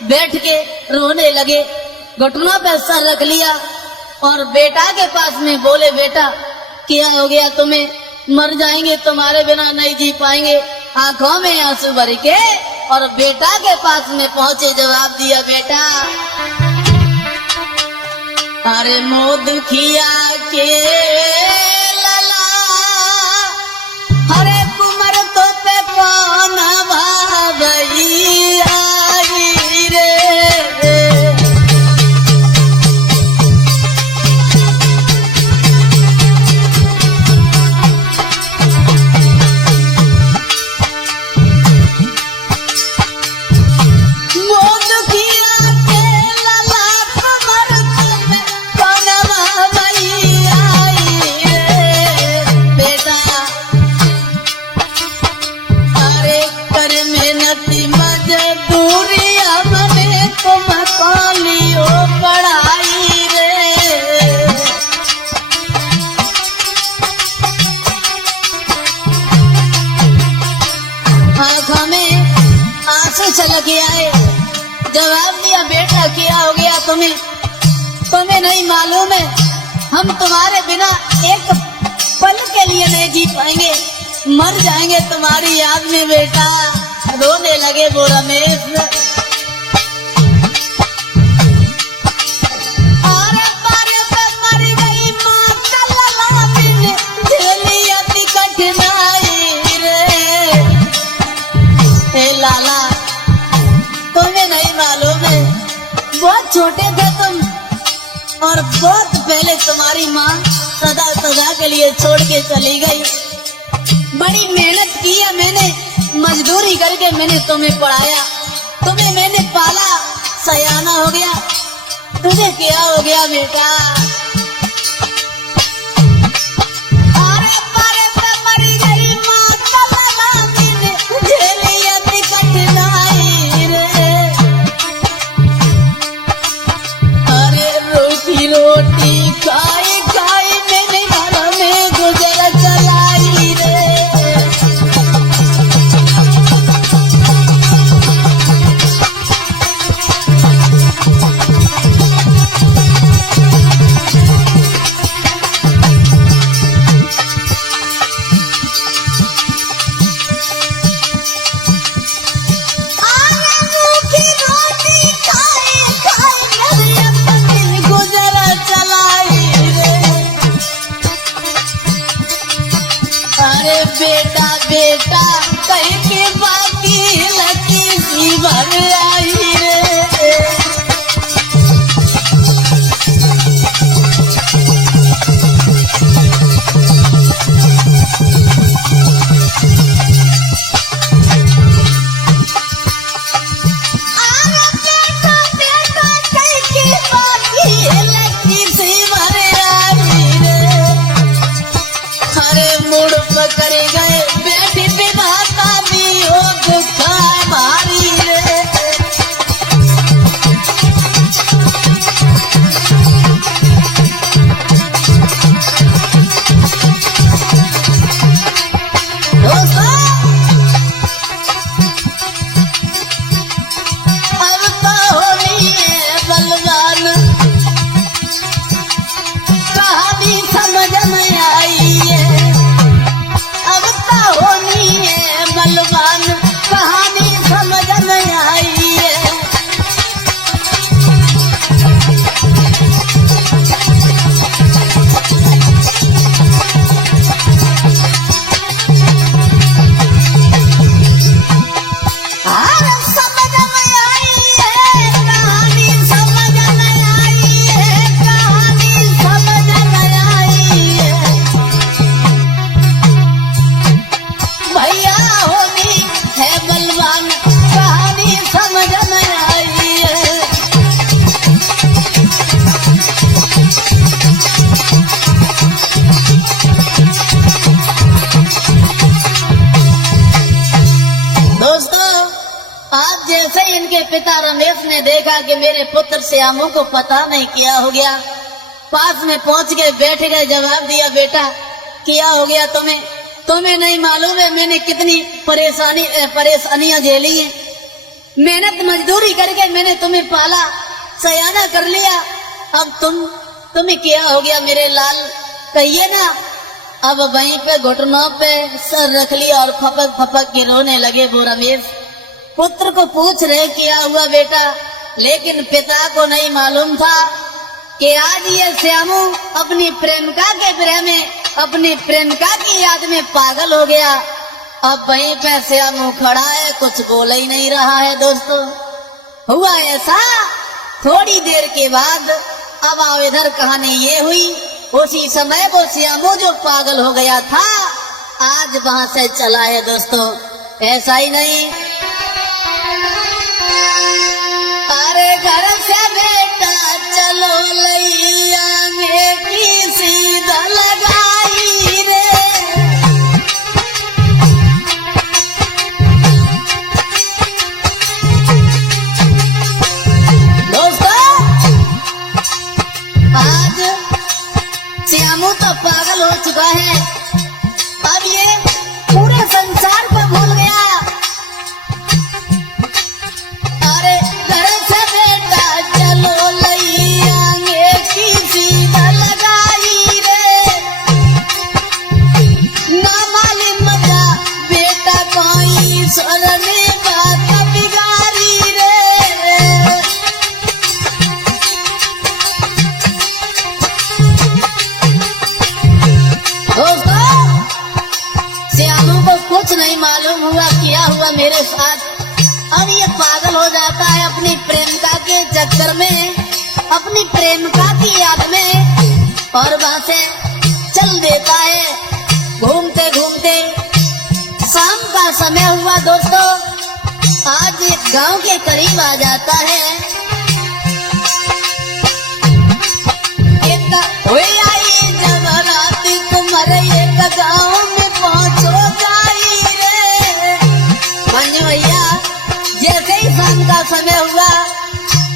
बैठ के रोने लगे, घुटनों पे सर रख लिया और बेटा के पास में बोले, बेटा क्या हो गया तुम्हें, मर जाएंगे, तुम्हारे बिना नहीं जी पाएंगे। आंखों में आंसू भर के और बेटा के पास में पहुंचे, जवाब दिया, बेटा अरे मोह दुखिया के लला, अरे कुमर तो पे कौन भाई आई रे। छलक आए, जवाब दिया, बेटा क्या हो गया तुम्हें, तुम्हें नहीं मालूम है हम तुम्हारे बिना एक पल के लिए नहीं जी पाएंगे, मर जाएंगे तुम्हारी याद में। बेटा रोने लगे वो रमेश। बहुत छोटे थे तुम और बहुत पहले तुम्हारी माँ सदा सदा के लिए छोड़ के चली गई। बड़ी मेहनत की है मैंने, मजदूरी करके मैंने तुम्हें पढ़ाया, तुम्हें मैंने पाला, सयाना हो गया। तुझे क्या हो गया बेटा? रोटी खाई खाई मैंने घर में गुजर चलाई रे। बेटा बेटा कह के बाकी लगी सी भर आई रे। करे गए बेटी विधाता भी हो दुखा भारी रे। अब तो होनी है बलवान, कहानी समझ में आई है। होनी है बलवान, कहानी समझ में आई है। समझ में आई है कहानी, समझ में आई है कहानी, समझ में आई है। भैया होनी है बलवान, कहानी समझ में आई है। दोस्तों, आज जैसे इनके पिता रमेश ने देखा कि मेरे पुत्र श्यामू को पता नहीं क्या हो गया, पास में पहुंच के बैठ गए, जवाब दिया, बेटा क्या हो गया तुम्हें? तुम्हें नहीं मालूम है मैंने कितनी परेशानियां झेली हैं। मेहनत मजदूरी करके मैंने तुम्हें पाला, सयाना कर लिया। अब तुम्हें क्या हो गया मेरे लाल? कहिए ना। अब वहीं पे घुटनों पे सर रख लिया और फपक फपक के रोने लगे वो रमेश। पुत्र को पूछ रहे क्या हुआ बेटा, लेकिन पिता को नहीं मालूम था कि आज ये श्यामू अपनी प्रेमिका के विरह में, अपनी प्रेमिका की याद में पागल हो गया। अब वहीं पे श्यामू खड़ा है, कुछ बोल ही नहीं रहा है। दोस्तों, हुआ ऐसा, थोड़ी देर के बाद अब आओ इधर कहानी ये हुई, उसी समय वो श्यामू जो पागल हो गया था आज वहां से चला है। दोस्तों, ऐसा ही नहीं, अरे घर से बेटा चलो लैया में की सीधा लगाई रे। दोस्तों, आज श्यामू तो पागल हो चुका है, अब ये पूरे संसार को भूल गया। अरे घर से बेटा चलो लैया की सीधा लगाई रे। ना मालूम मजा बेटा कोई सरने बात बिगाड़ी रे। दोस्तों, श्यामू को कुछ नहीं मालूम हुआ क्या हुआ मेरे साथ। अब ये पागल हो जाता है अपनी प्रेमिका के चक्कर चक्कर में अपनी प्रेमिका की याद में और वहां से चल देता है। घूमते घूमते शाम का समय हुआ दोस्तों, आज एक गांव के करीब आ जाता है। एक हुई आई जब रात तुम्हारे एक गांव में पहुंचो जाई रे। मंजू भैया जैसे ही शाम का समय हुआ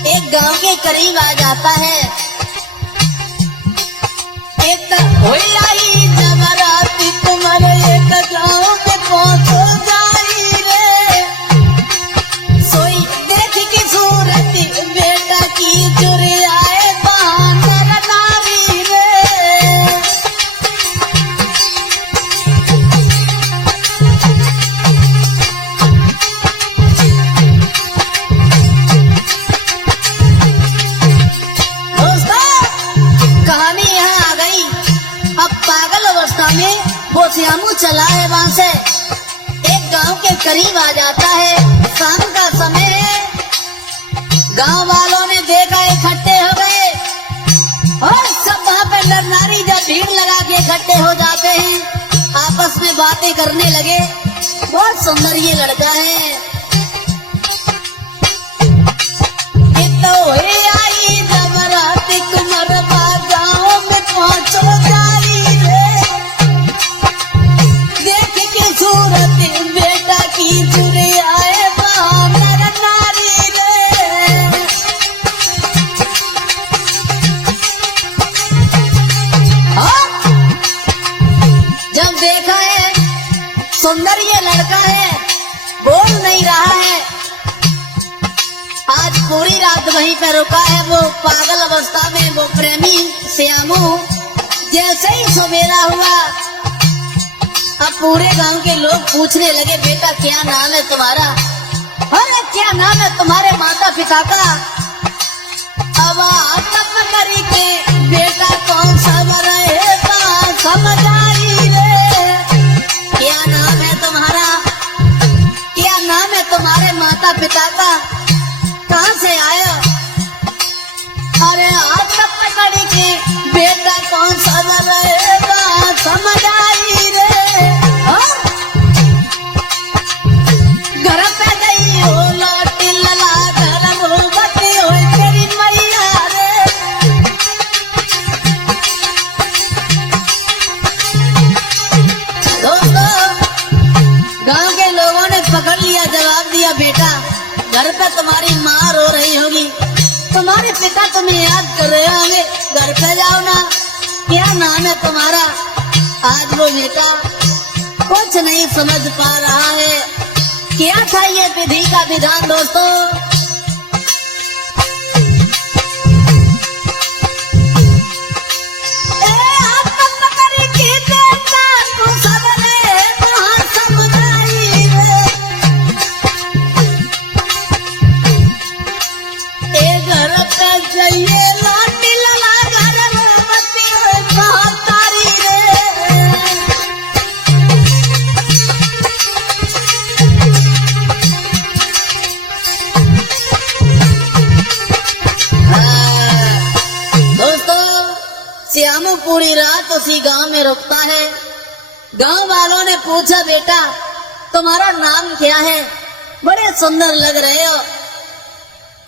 एक गांव के करीब आ जाता है। एक हुई आई जब रात तुम्हारे एक गांव में पहुंचो जाई रे। सोई देख की सूरत बेटा की जुरे आए बांदर नारी रे। में वो श्यामू चला है वहां से एक गांव के करीब आ जाता है। शाम का समय है। गांव वालों ने देखा इकट्ठे हो गए और सब वहां पे नर नारी जब भीड़ लगा के इकट्ठे हो जाते हैं, आपस में बातें करने लगे। बहुत सुंदर ये लड़का है। तो आई जब रात कुमरबा गांव में पहुंचो जाई रे। देख के सूरत बेटा की जुरे आए बांदर नारी रे। जब देखा है सुंदर ये लड़का है, बोल नहीं रहा है। आज पूरी रात वहीं पे रुका है वो पागल अवस्था में वो प्रेमी श्यामू। जैसे ही सवेरा हुआ अब पूरे गांव के लोग पूछने लगे, बेटा क्या नाम है तुम्हारा? अरे क्या नाम है तुम्हारे माता पिता का? अब तब करी के बेटा कौन सा रहेगा समझ आई रे। क्या नाम है तुम्हारा? क्या नाम है तुम्हारे माता पिता का? कहाँ से आए? अरे तब करी के बेटा कौन सा रहेगा समझ आई रे। घर पे गई हो लौट लला घर भूगती हो तेरी मैया रे। दोस्तों गांव के लोगों ने पकड़ लिया, जवाब दिया, बेटा घर पे तुम्हारी माँ रो रही होगी, तुम्हारे पिता तुम्हें याद कर रहे होंगे, घर पे जाओ ना। क्या नाम है तुम्हारा? आज वो बेटा कुछ नहीं समझ पा रहा है। क्या था ये विधि का विधान दोस्तों? श्यामू पूरी रात उसी गांव में रुकता है। गांव वालों ने पूछा, बेटा तुम्हारा नाम क्या है? बड़े सुंदर लग रहे हो,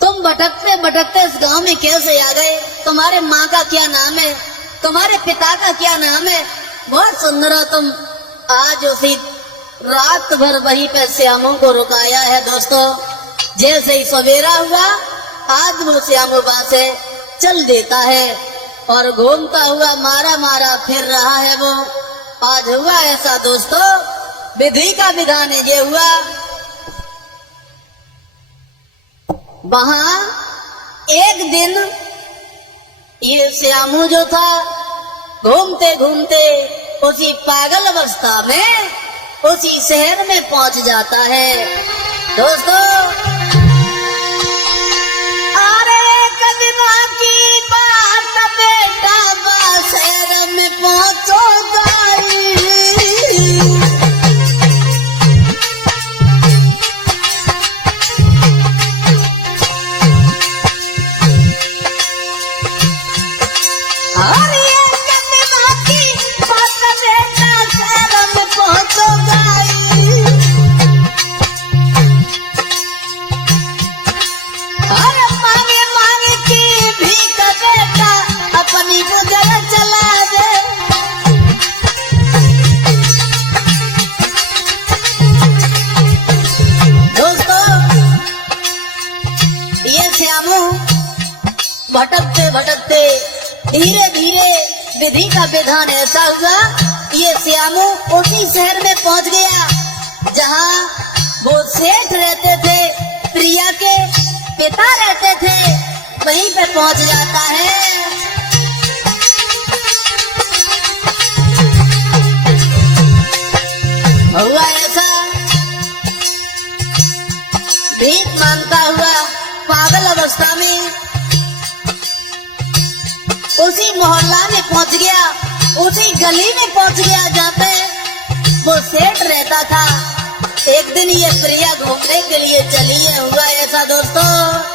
तुम भटकते भटकते इस गांव में कैसे आ गए? तुम्हारे माँ का क्या नाम है? तुम्हारे पिता का क्या नाम है? बहुत सुंदर हो तुम। आज उसी रात भर वहीं पे श्यामू को रुकाया है दोस्तों। जैसे ही सवेरा हुआ आज वो श्यामू वहां से चल देता है और घूमता हुआ मारा मारा फिर रहा है वो। आज हुआ ऐसा दोस्तों, विधि का विधान ये हुआ। वहां एक दिन ये श्यामू जो था घूमते घूमते उसी पागल अवस्था में उसी शहर में पहुंच जाता है दोस्तों। की बात बेटा शहर में पहुंचो जाई। भटकते भटकते धीरे धीरे विधि का विधान ऐसा हुआ, ये श्यामू उसी शहर में पहुंच गया जहाँ वो सेठ रहते थे, प्रिया के पिता रहते थे, वहीं पे पहुंच जाता है। हुआ ऐसा, भीख मांगता हुआ पागल अवस्था में उसी मोहल्ला में पहुंच गया, उसी गली में पहुंच गया जहाँ पे वो सेठ रहता था। एक दिन ये प्रिया घूमने के लिए चली है। हुआ ऐसा दोस्तों,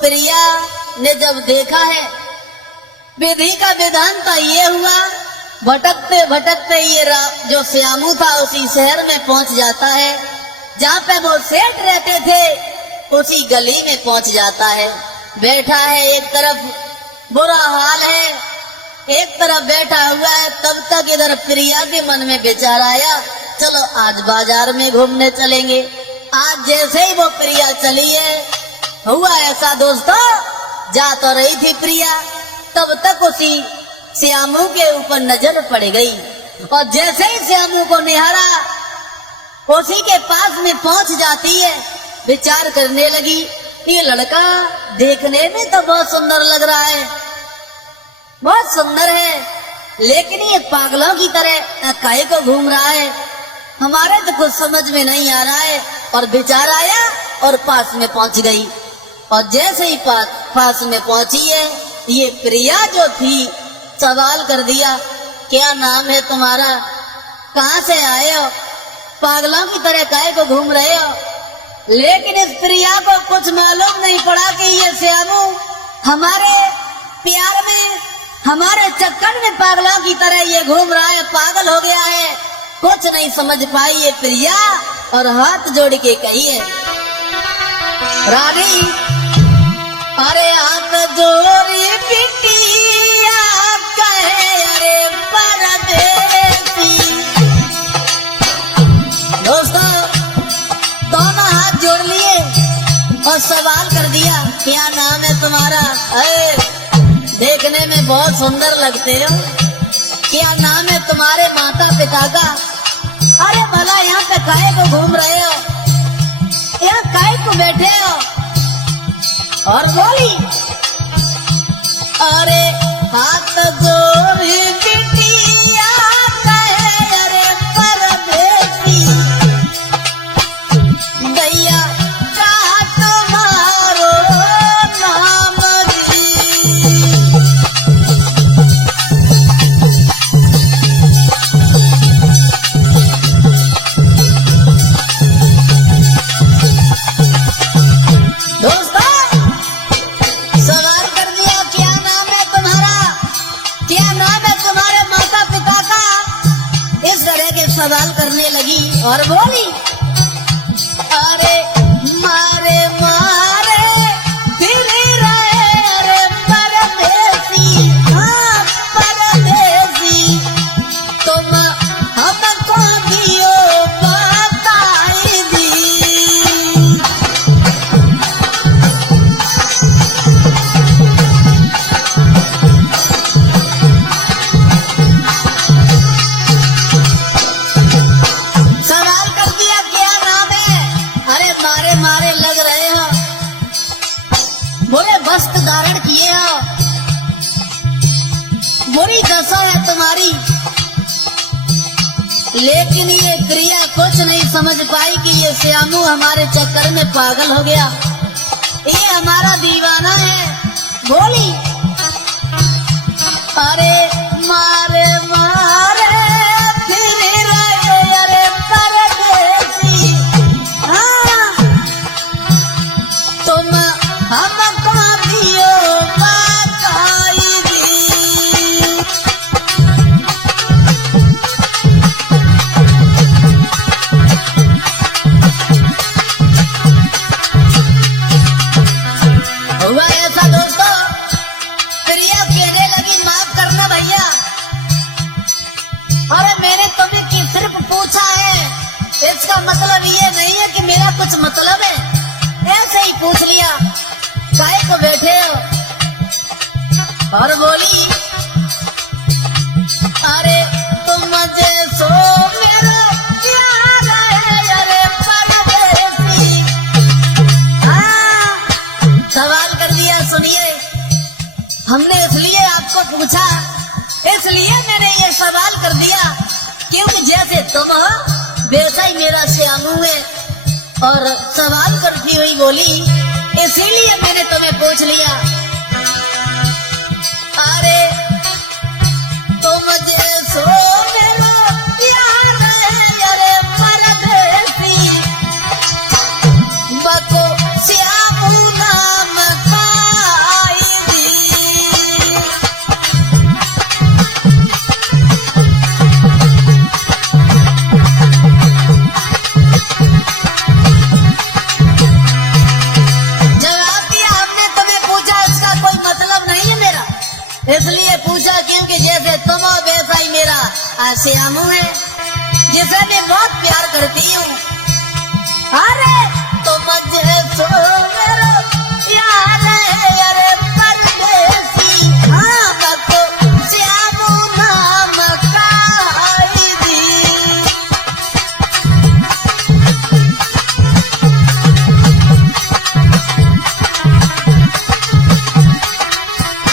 प्रिया ने जब देखा है विधि का विधान तो ये हुआ, भटकते भटकते ये जो श्यामू था उसी शहर में पहुंच जाता है जहाँ पे वो सेठ रहते थे, उसी गली में पहुंच जाता है। बैठा है, एक तरफ बुरा हाल है, एक तरफ बैठा हुआ है। तब तक इधर प्रिया के मन में विचार आया, चलो आज बाजार में घूमने चलेंगे। आज जैसे ही वो प्रिया चली है, हुआ ऐसा दोस्तों, जा तो रही थी प्रिया, तब तक उसी श्यामू के ऊपर नजर पड़ गई और जैसे ही श्यामू को निहारा, उसी के पास में पहुंच जाती है। विचार करने लगी, ये लड़का देखने में तो बहुत सुंदर लग रहा है, बहुत सुंदर है, लेकिन ये पागलों की तरह काहे को घूम रहा है, हमारे तो कुछ समझ में नहीं आ रहा है। और विचार आया और पास में पहुंच गई। और जैसे ही पास में पहुंची है, ये प्रिया जो थी सवाल कर दिया, क्या नाम है तुम्हारा, कहाँ से आए हो, पागलों की तरह काहे को घूम रहे हो। लेकिन इस प्रिया को कुछ मालूम नहीं पड़ा कि ये श्यामू हमारे प्यार में, हमारे चक्कर में पागलों की तरह ये घूम रहा है, पागल हो गया है। कुछ नहीं समझ पाई ये प्रिया और हाथ जोड़ के कही है, रानी अरे हाथ जोड़ी बिटिया कहे अरे परदेसी। दोस्तों दोनों हाथ जोड़ लिए और सवाल कर दिया, क्या नाम है तुम्हारा, देखने में बहुत सुंदर लगते हो, क्या नाम है तुम्हारे माता पिता का, अरे भला यहाँ पे काहे को घूम रहे हो, यहाँ काहे को बैठे हो। और बोली अरे हाथ जोड़ी बिटिया कहे अरे परदेसी, भैया का तुम्हारो नाम जी। सवाल करने लगी और बोली अरे मारे मारे फिर रहे अरे परदेसी, हाँ परदेसी, तुम हमको दियो बताई दी। बुरी दशा है तुम्हारी, लेकिन ये क्रिया कुछ नहीं समझ पाई कि ये श्यामू हमारे चक्कर में पागल हो गया, ये हमारा दीवाना है। बोली अरे मारे मारे फिर रहे अरे परदेसी, हाँ तुम हमको दियो बाकाई दी। हुआ ऐसा दोस्तों, प्रिया कहने लगी माफ करना भैया, अरे मैंने तुम्हें कि सिर्फ पूछा है, इसका मतलब ये नहीं है कि मेरा कुछ मतलब है, ऐसे ही पूछ लिया, काहे को बैठे हो। और बोली अरे तुम जैसो मेरा प्यार है अरे परदेसी, हाँ सवाल कर दिया। सुनिए, हमने इसलिए आपको पूछा, इसलिए मैंने ये सवाल कर दिया क्योंकि जैसे तुम हो वैसा ही मेरा श्यामू है। और सवाल करती हुई बोली इसीलिए मैंने तुम्हें पूछ लिया, अरे तुम जैसो मेरा प्यार है अरे परदेसी, बको श्यामू नाम काई दी। जवाब दिया, हमने तुम्हें पूछा, इसका कोई मतलब नहीं है मेरा, इसलिए पूछा क्योंकि जैसे तुम हो वैसा ही मेरा श्यामू है, जिसे मैं बहुत प्यार करती हूँ। अरे तुम जैसो मेरा प्यार है अरे परदेसी, हाँ बको श्यामू नाम काई दी।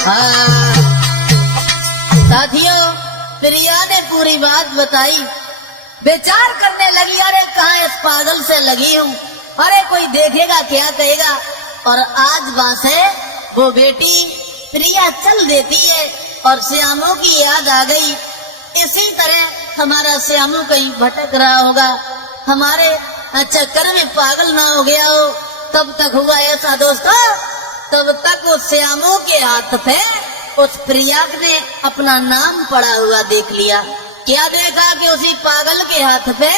हाँ साथियों, प्रिया ने पूरी बात बताई, विचार करने लगी, अरे कहाँ इस पागल से लगी हूँ, अरे कोई देखेगा क्या कहेगा। और आज वहां से वो बेटी प्रिया चल देती है और श्यामू की याद आ गई। इसी तरह हमारा श्यामू कहीं भटक रहा होगा, हमारे चक्कर में पागल ना हो गया हो। तब तक हुआ ऐसा दोस्तों, तब तक उस श्यामू के हाथ पे उस प्रिया ने अपना नाम पड़ा हुआ देख लिया। क्या देखा कि उसी पागल के हाथ पे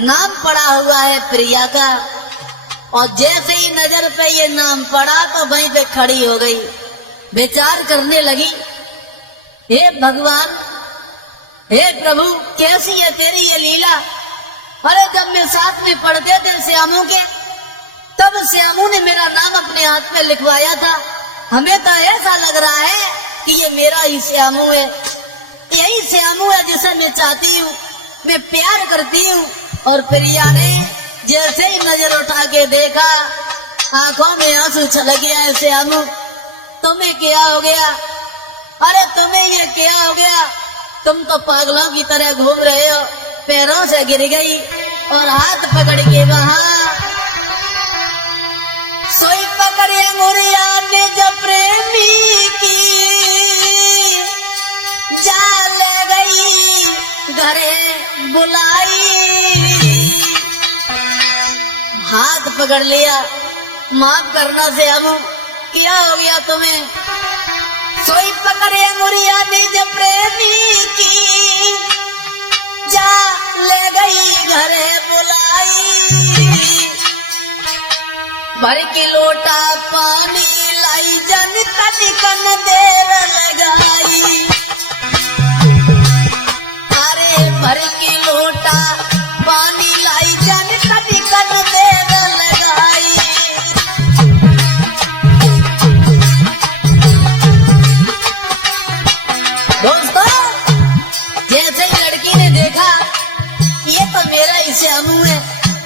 नाम पड़ा हुआ है प्रिया का, और जैसे ही नजर पे ये नाम पड़ा तो वहीं पे खड़ी हो गई, विचार करने लगी, हे भगवान, हे प्रभु, कैसी है तेरी ये लीला। अरे जब मैं साथ में पढ़ते थे श्यामू के, तब श्यामू ने मेरा नाम अपने हाथ में लिखवाया था, हमें तो ऐसा लग रहा है कि ये मेरा ही श्यामू है, यही श्यामू है जिसे मैं चाहती हूँ, मैं प्यार करती हूँ। और प्रिया ने जैसे ही नजर उठा के देखा, आंखों में आंसू छलक गया है। श्यामू तुम्हें क्या हो गया, अरे तुम्हें ये क्या हो गया, तुम तो पागलों की तरह घूम रहे हो। पैरों से गिर गई और हाथ पकड़ के वहां सोई पकड़े मुरिया ने जब प्रेमी की, जा ले गई घरे बुलाई। हाथ पकड़ लिया, माफ करना श्यामू, क्या हो गया तुम्हें। सोई पकड़े मुरिया ने जब प्रेमी की, जा ले गई घरे बुलाई। भर के लोटा पानी लाई, जन तनिकन देर लगाई। अरे भर के लोटा पानी लाई, जन तनिकन देर लगाई। दोस्तों, जैसे ही लड़की ने देखा ये तो मेरा ही श्यामू है,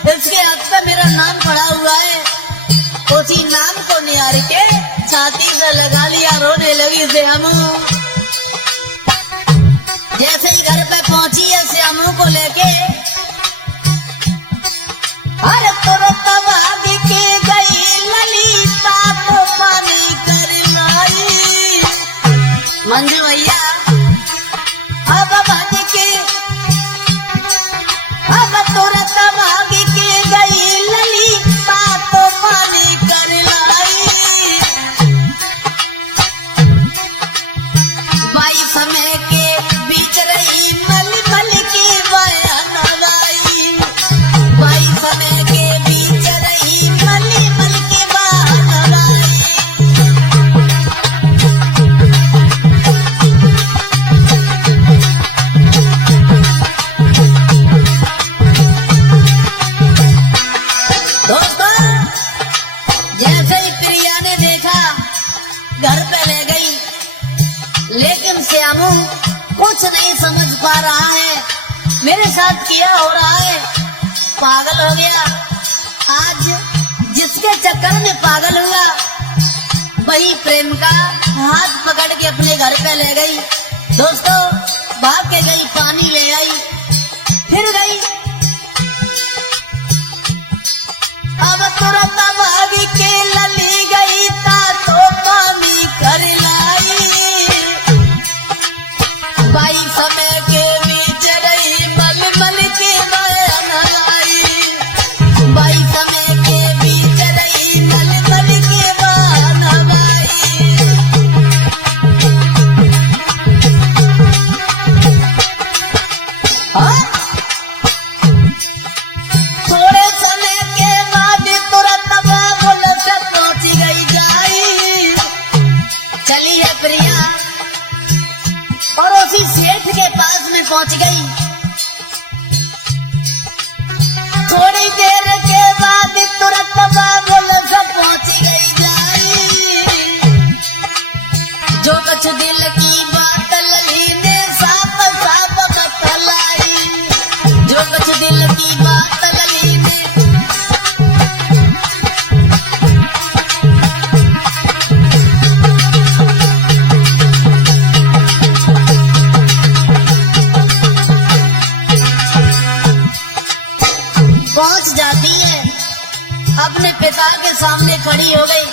इसके हाथ पे मेरा नाम पड़ा हुआ है, उसी नाम को निहार के छाती से लगा लिया, रोने लगी श्यामू। मंजू भैया अब भाग के अब तुरंत भाग के गई लली तो पानी कर लाई बाई समय के बीच रही मल मल के बयान लाई बाई समय के बीच रही मल मल के बयान लाई घर पे ले गई, लेकिन श्यामू कुछ नहीं समझ पा रहा है मेरे साथ क्या हो रहा है। पागल हो गया। आज जिसके चक्कर में पागल हुआ वही प्रेम का हाथ पकड़ के अपने घर पे ले गई। दोस्तों भाग के गई, पानी ले आई, फिर गई। अब तुरंत भाग के लली गई तो पानी कर लाई बाई समय के बीच रही मल मल के बयान लाई बाई समय के बीच रही मल मल के बयान लाई। थोड़े समय के बाद तुरंत बाबुल से पहुंच गई जाई। चली है प्रिया और उसी सेठ के पास में पहुंच गई। थोड़ी देर के बाद तुरंत बाबुल से पहुंच गई जाई। जो कुछ दिल की बात लली ने साफ साफ बतलाई जो कुछ दिल की बात लली ने पहुंच जाती है। अपने पिता के सामने खड़ी हो गई,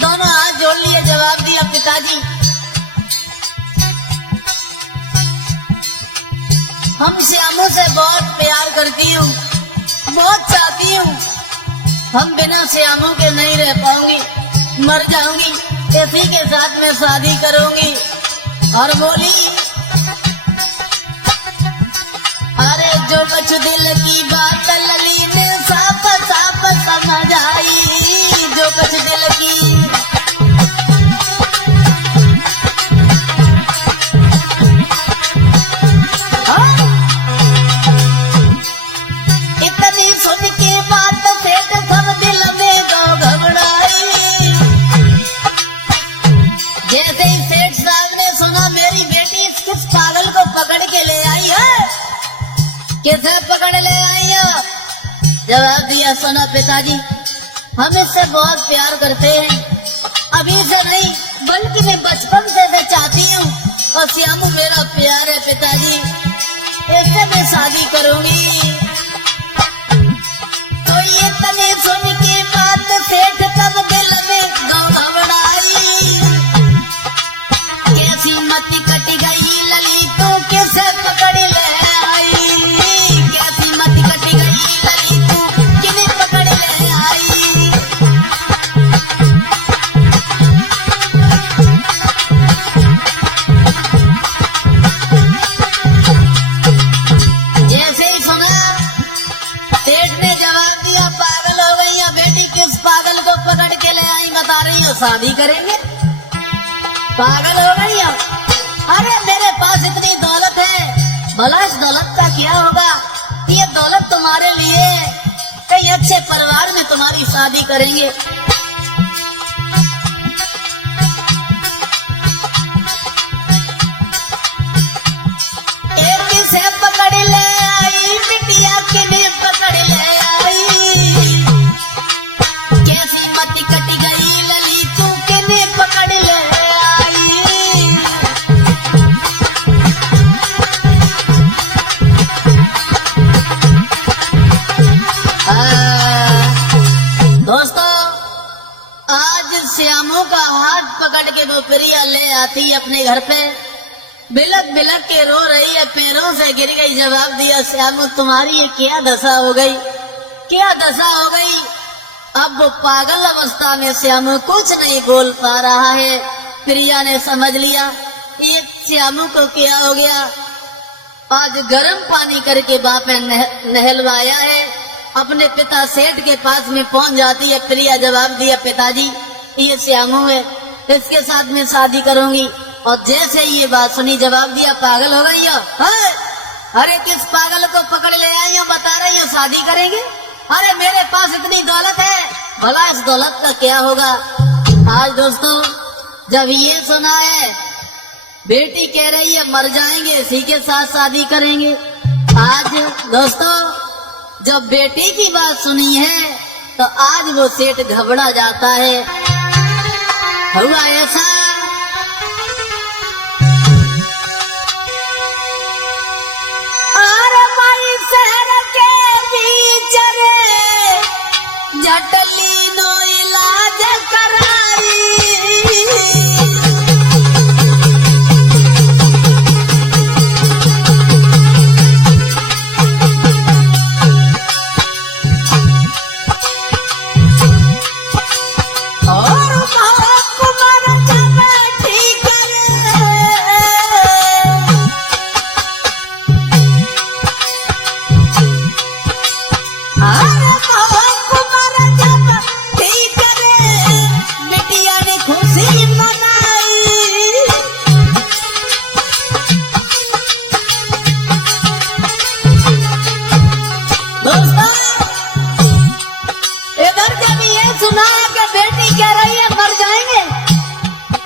दोनों हाथ जोड़ लिए, जवाब दिया पिताजी हम श्यामू से बहुत प्यार करती हूँ, बहुत चाहती हूँ। हम बिना श्यामू के नहीं रह पाऊंगी, मर जाऊंगी, इसी के साथ में शादी करूंगी। और बोली अरे जो कुछ दिल की बात लली ने साफ साफ समझ आई जो कुछ दिल की इतनी सुन के बात सेठ सब दिल में घबराई। जैसे ही सेठ साहब ने सुना मेरी बेटी किस पागल को पकड़ के ले आई है, किसे पकड़ ले आई हो? जवाब दिया सुना पिताजी हम इससे बहुत प्यार करते हैं, अभी से नहीं बल्कि मैं बचपन से चाहती हूँ और श्यामू मेरा प्यार है पिताजी, इससे मैं शादी करूंगी। तो ये तने सुन के बात सेठ तब दिल में घबराई। कैसी मती कट गई लली तो किसे पकड़ ले आई कैसी मती कट गई लली तो किने पकड़ ले आई। जैसे ही सुना सेठ ने जवाब दिया पागल हो गई या बेटी, किस पागल को पकड़ के ले आई बता रही हो? शादी करेंगे? पागल हो गई हो? अरे मेरे पास इतनी दौलत है, भला इस दौलत का क्या होगा? ये दौलत तुम्हारे लिए, कई अच्छे परिवार में तुम्हारी शादी करेंगे। एक से पकड़ ले आई बिटिया किने पकड़ ले आई। कैसी मती कट गई लली तू किने पकड़ ले आई। दोस्तों के वो प्रिया ले आती अपने घर पे, बिलक बिलक के रो रही है, पैरों से गिर गई। जवाब दिया, श्यामू तुम्हारी ये क्या दशा हो गई, क्या दशा हो गई। अब वो पागल अवस्था में श्यामू कुछ नहीं बोल पा रहा है। प्रिया ने समझ लिया ये श्यामू को क्या हो गया। आज गर्म पानी करके बाप ने नहलवाया है। अपने पिता सेठ के पास में पहुंच जाती है प्रिया। जवाब दिया, पिताजी ये श्यामू है, इसके साथ में शादी करूंगी। और जैसे ही ये बात सुनी, जवाब दिया, पागल हो गई हो? अरे किस पागल को पकड़ ले आई हो, बता रही हो शादी करेंगे? अरे मेरे पास इतनी दौलत है, भला इस दौलत का क्या होगा। आज दोस्तों जब ये सुना है, बेटी कह रही है मर जाएंगे, इसी के साथ शादी करेंगे। आज दोस्तों जब बेटी की बात सुनी है तो आज वो सेठ घबरा जाता है। हुआ ऐसा, शहर के बीच रे जटली नो इलाज कराई।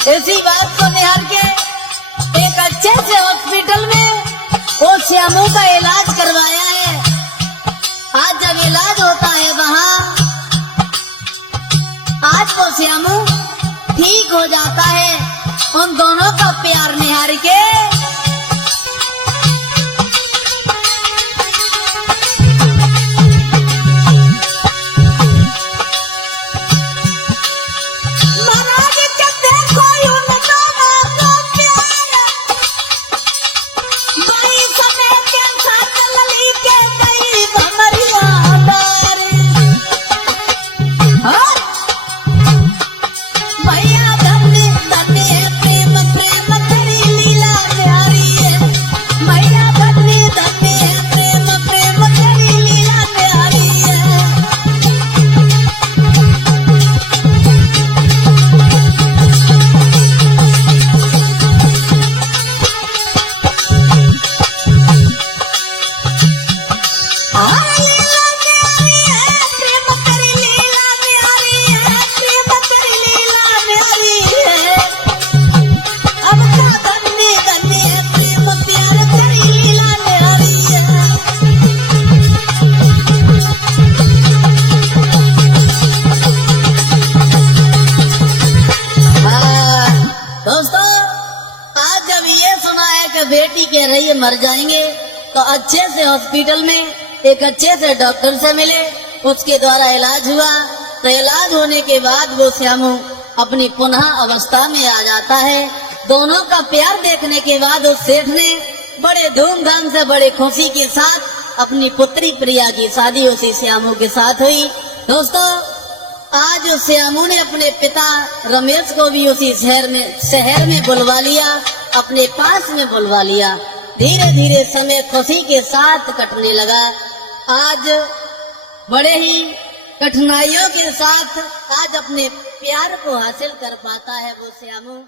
इसी बात को निहार के एक अच्छे से हॉस्पिटल में वो श्यामू का इलाज करवाया है। आज जब इलाज होता है वहाँ, आज वो श्यामू ठीक हो जाता है। उन दोनों का प्यार निहार के बेटी कह रही है मर जाएंगे, तो अच्छे से हॉस्पिटल में एक अच्छे से डॉक्टर से मिले, उसके द्वारा इलाज हुआ। तो इलाज होने के बाद वो श्यामू अपनी पुनः अवस्था में आ जाता है। दोनों का प्यार देखने के बाद उस सेठ ने बड़े धूमधाम से, बड़े खुशी के साथ अपनी पुत्री प्रिया की शादी उसी श्यामू के साथ हुई। दोस्तों आज उस श्यामू ने अपने पिता रमेश को भी उसी शहर में बुलवा लिया, अपने पास में बुलवा लिया। धीरे धीरे समय खुशी के साथ कटने लगा। आज बड़े ही कठिनाइयों के साथ आज अपने प्यार को हासिल कर पाता है वो श्यामू।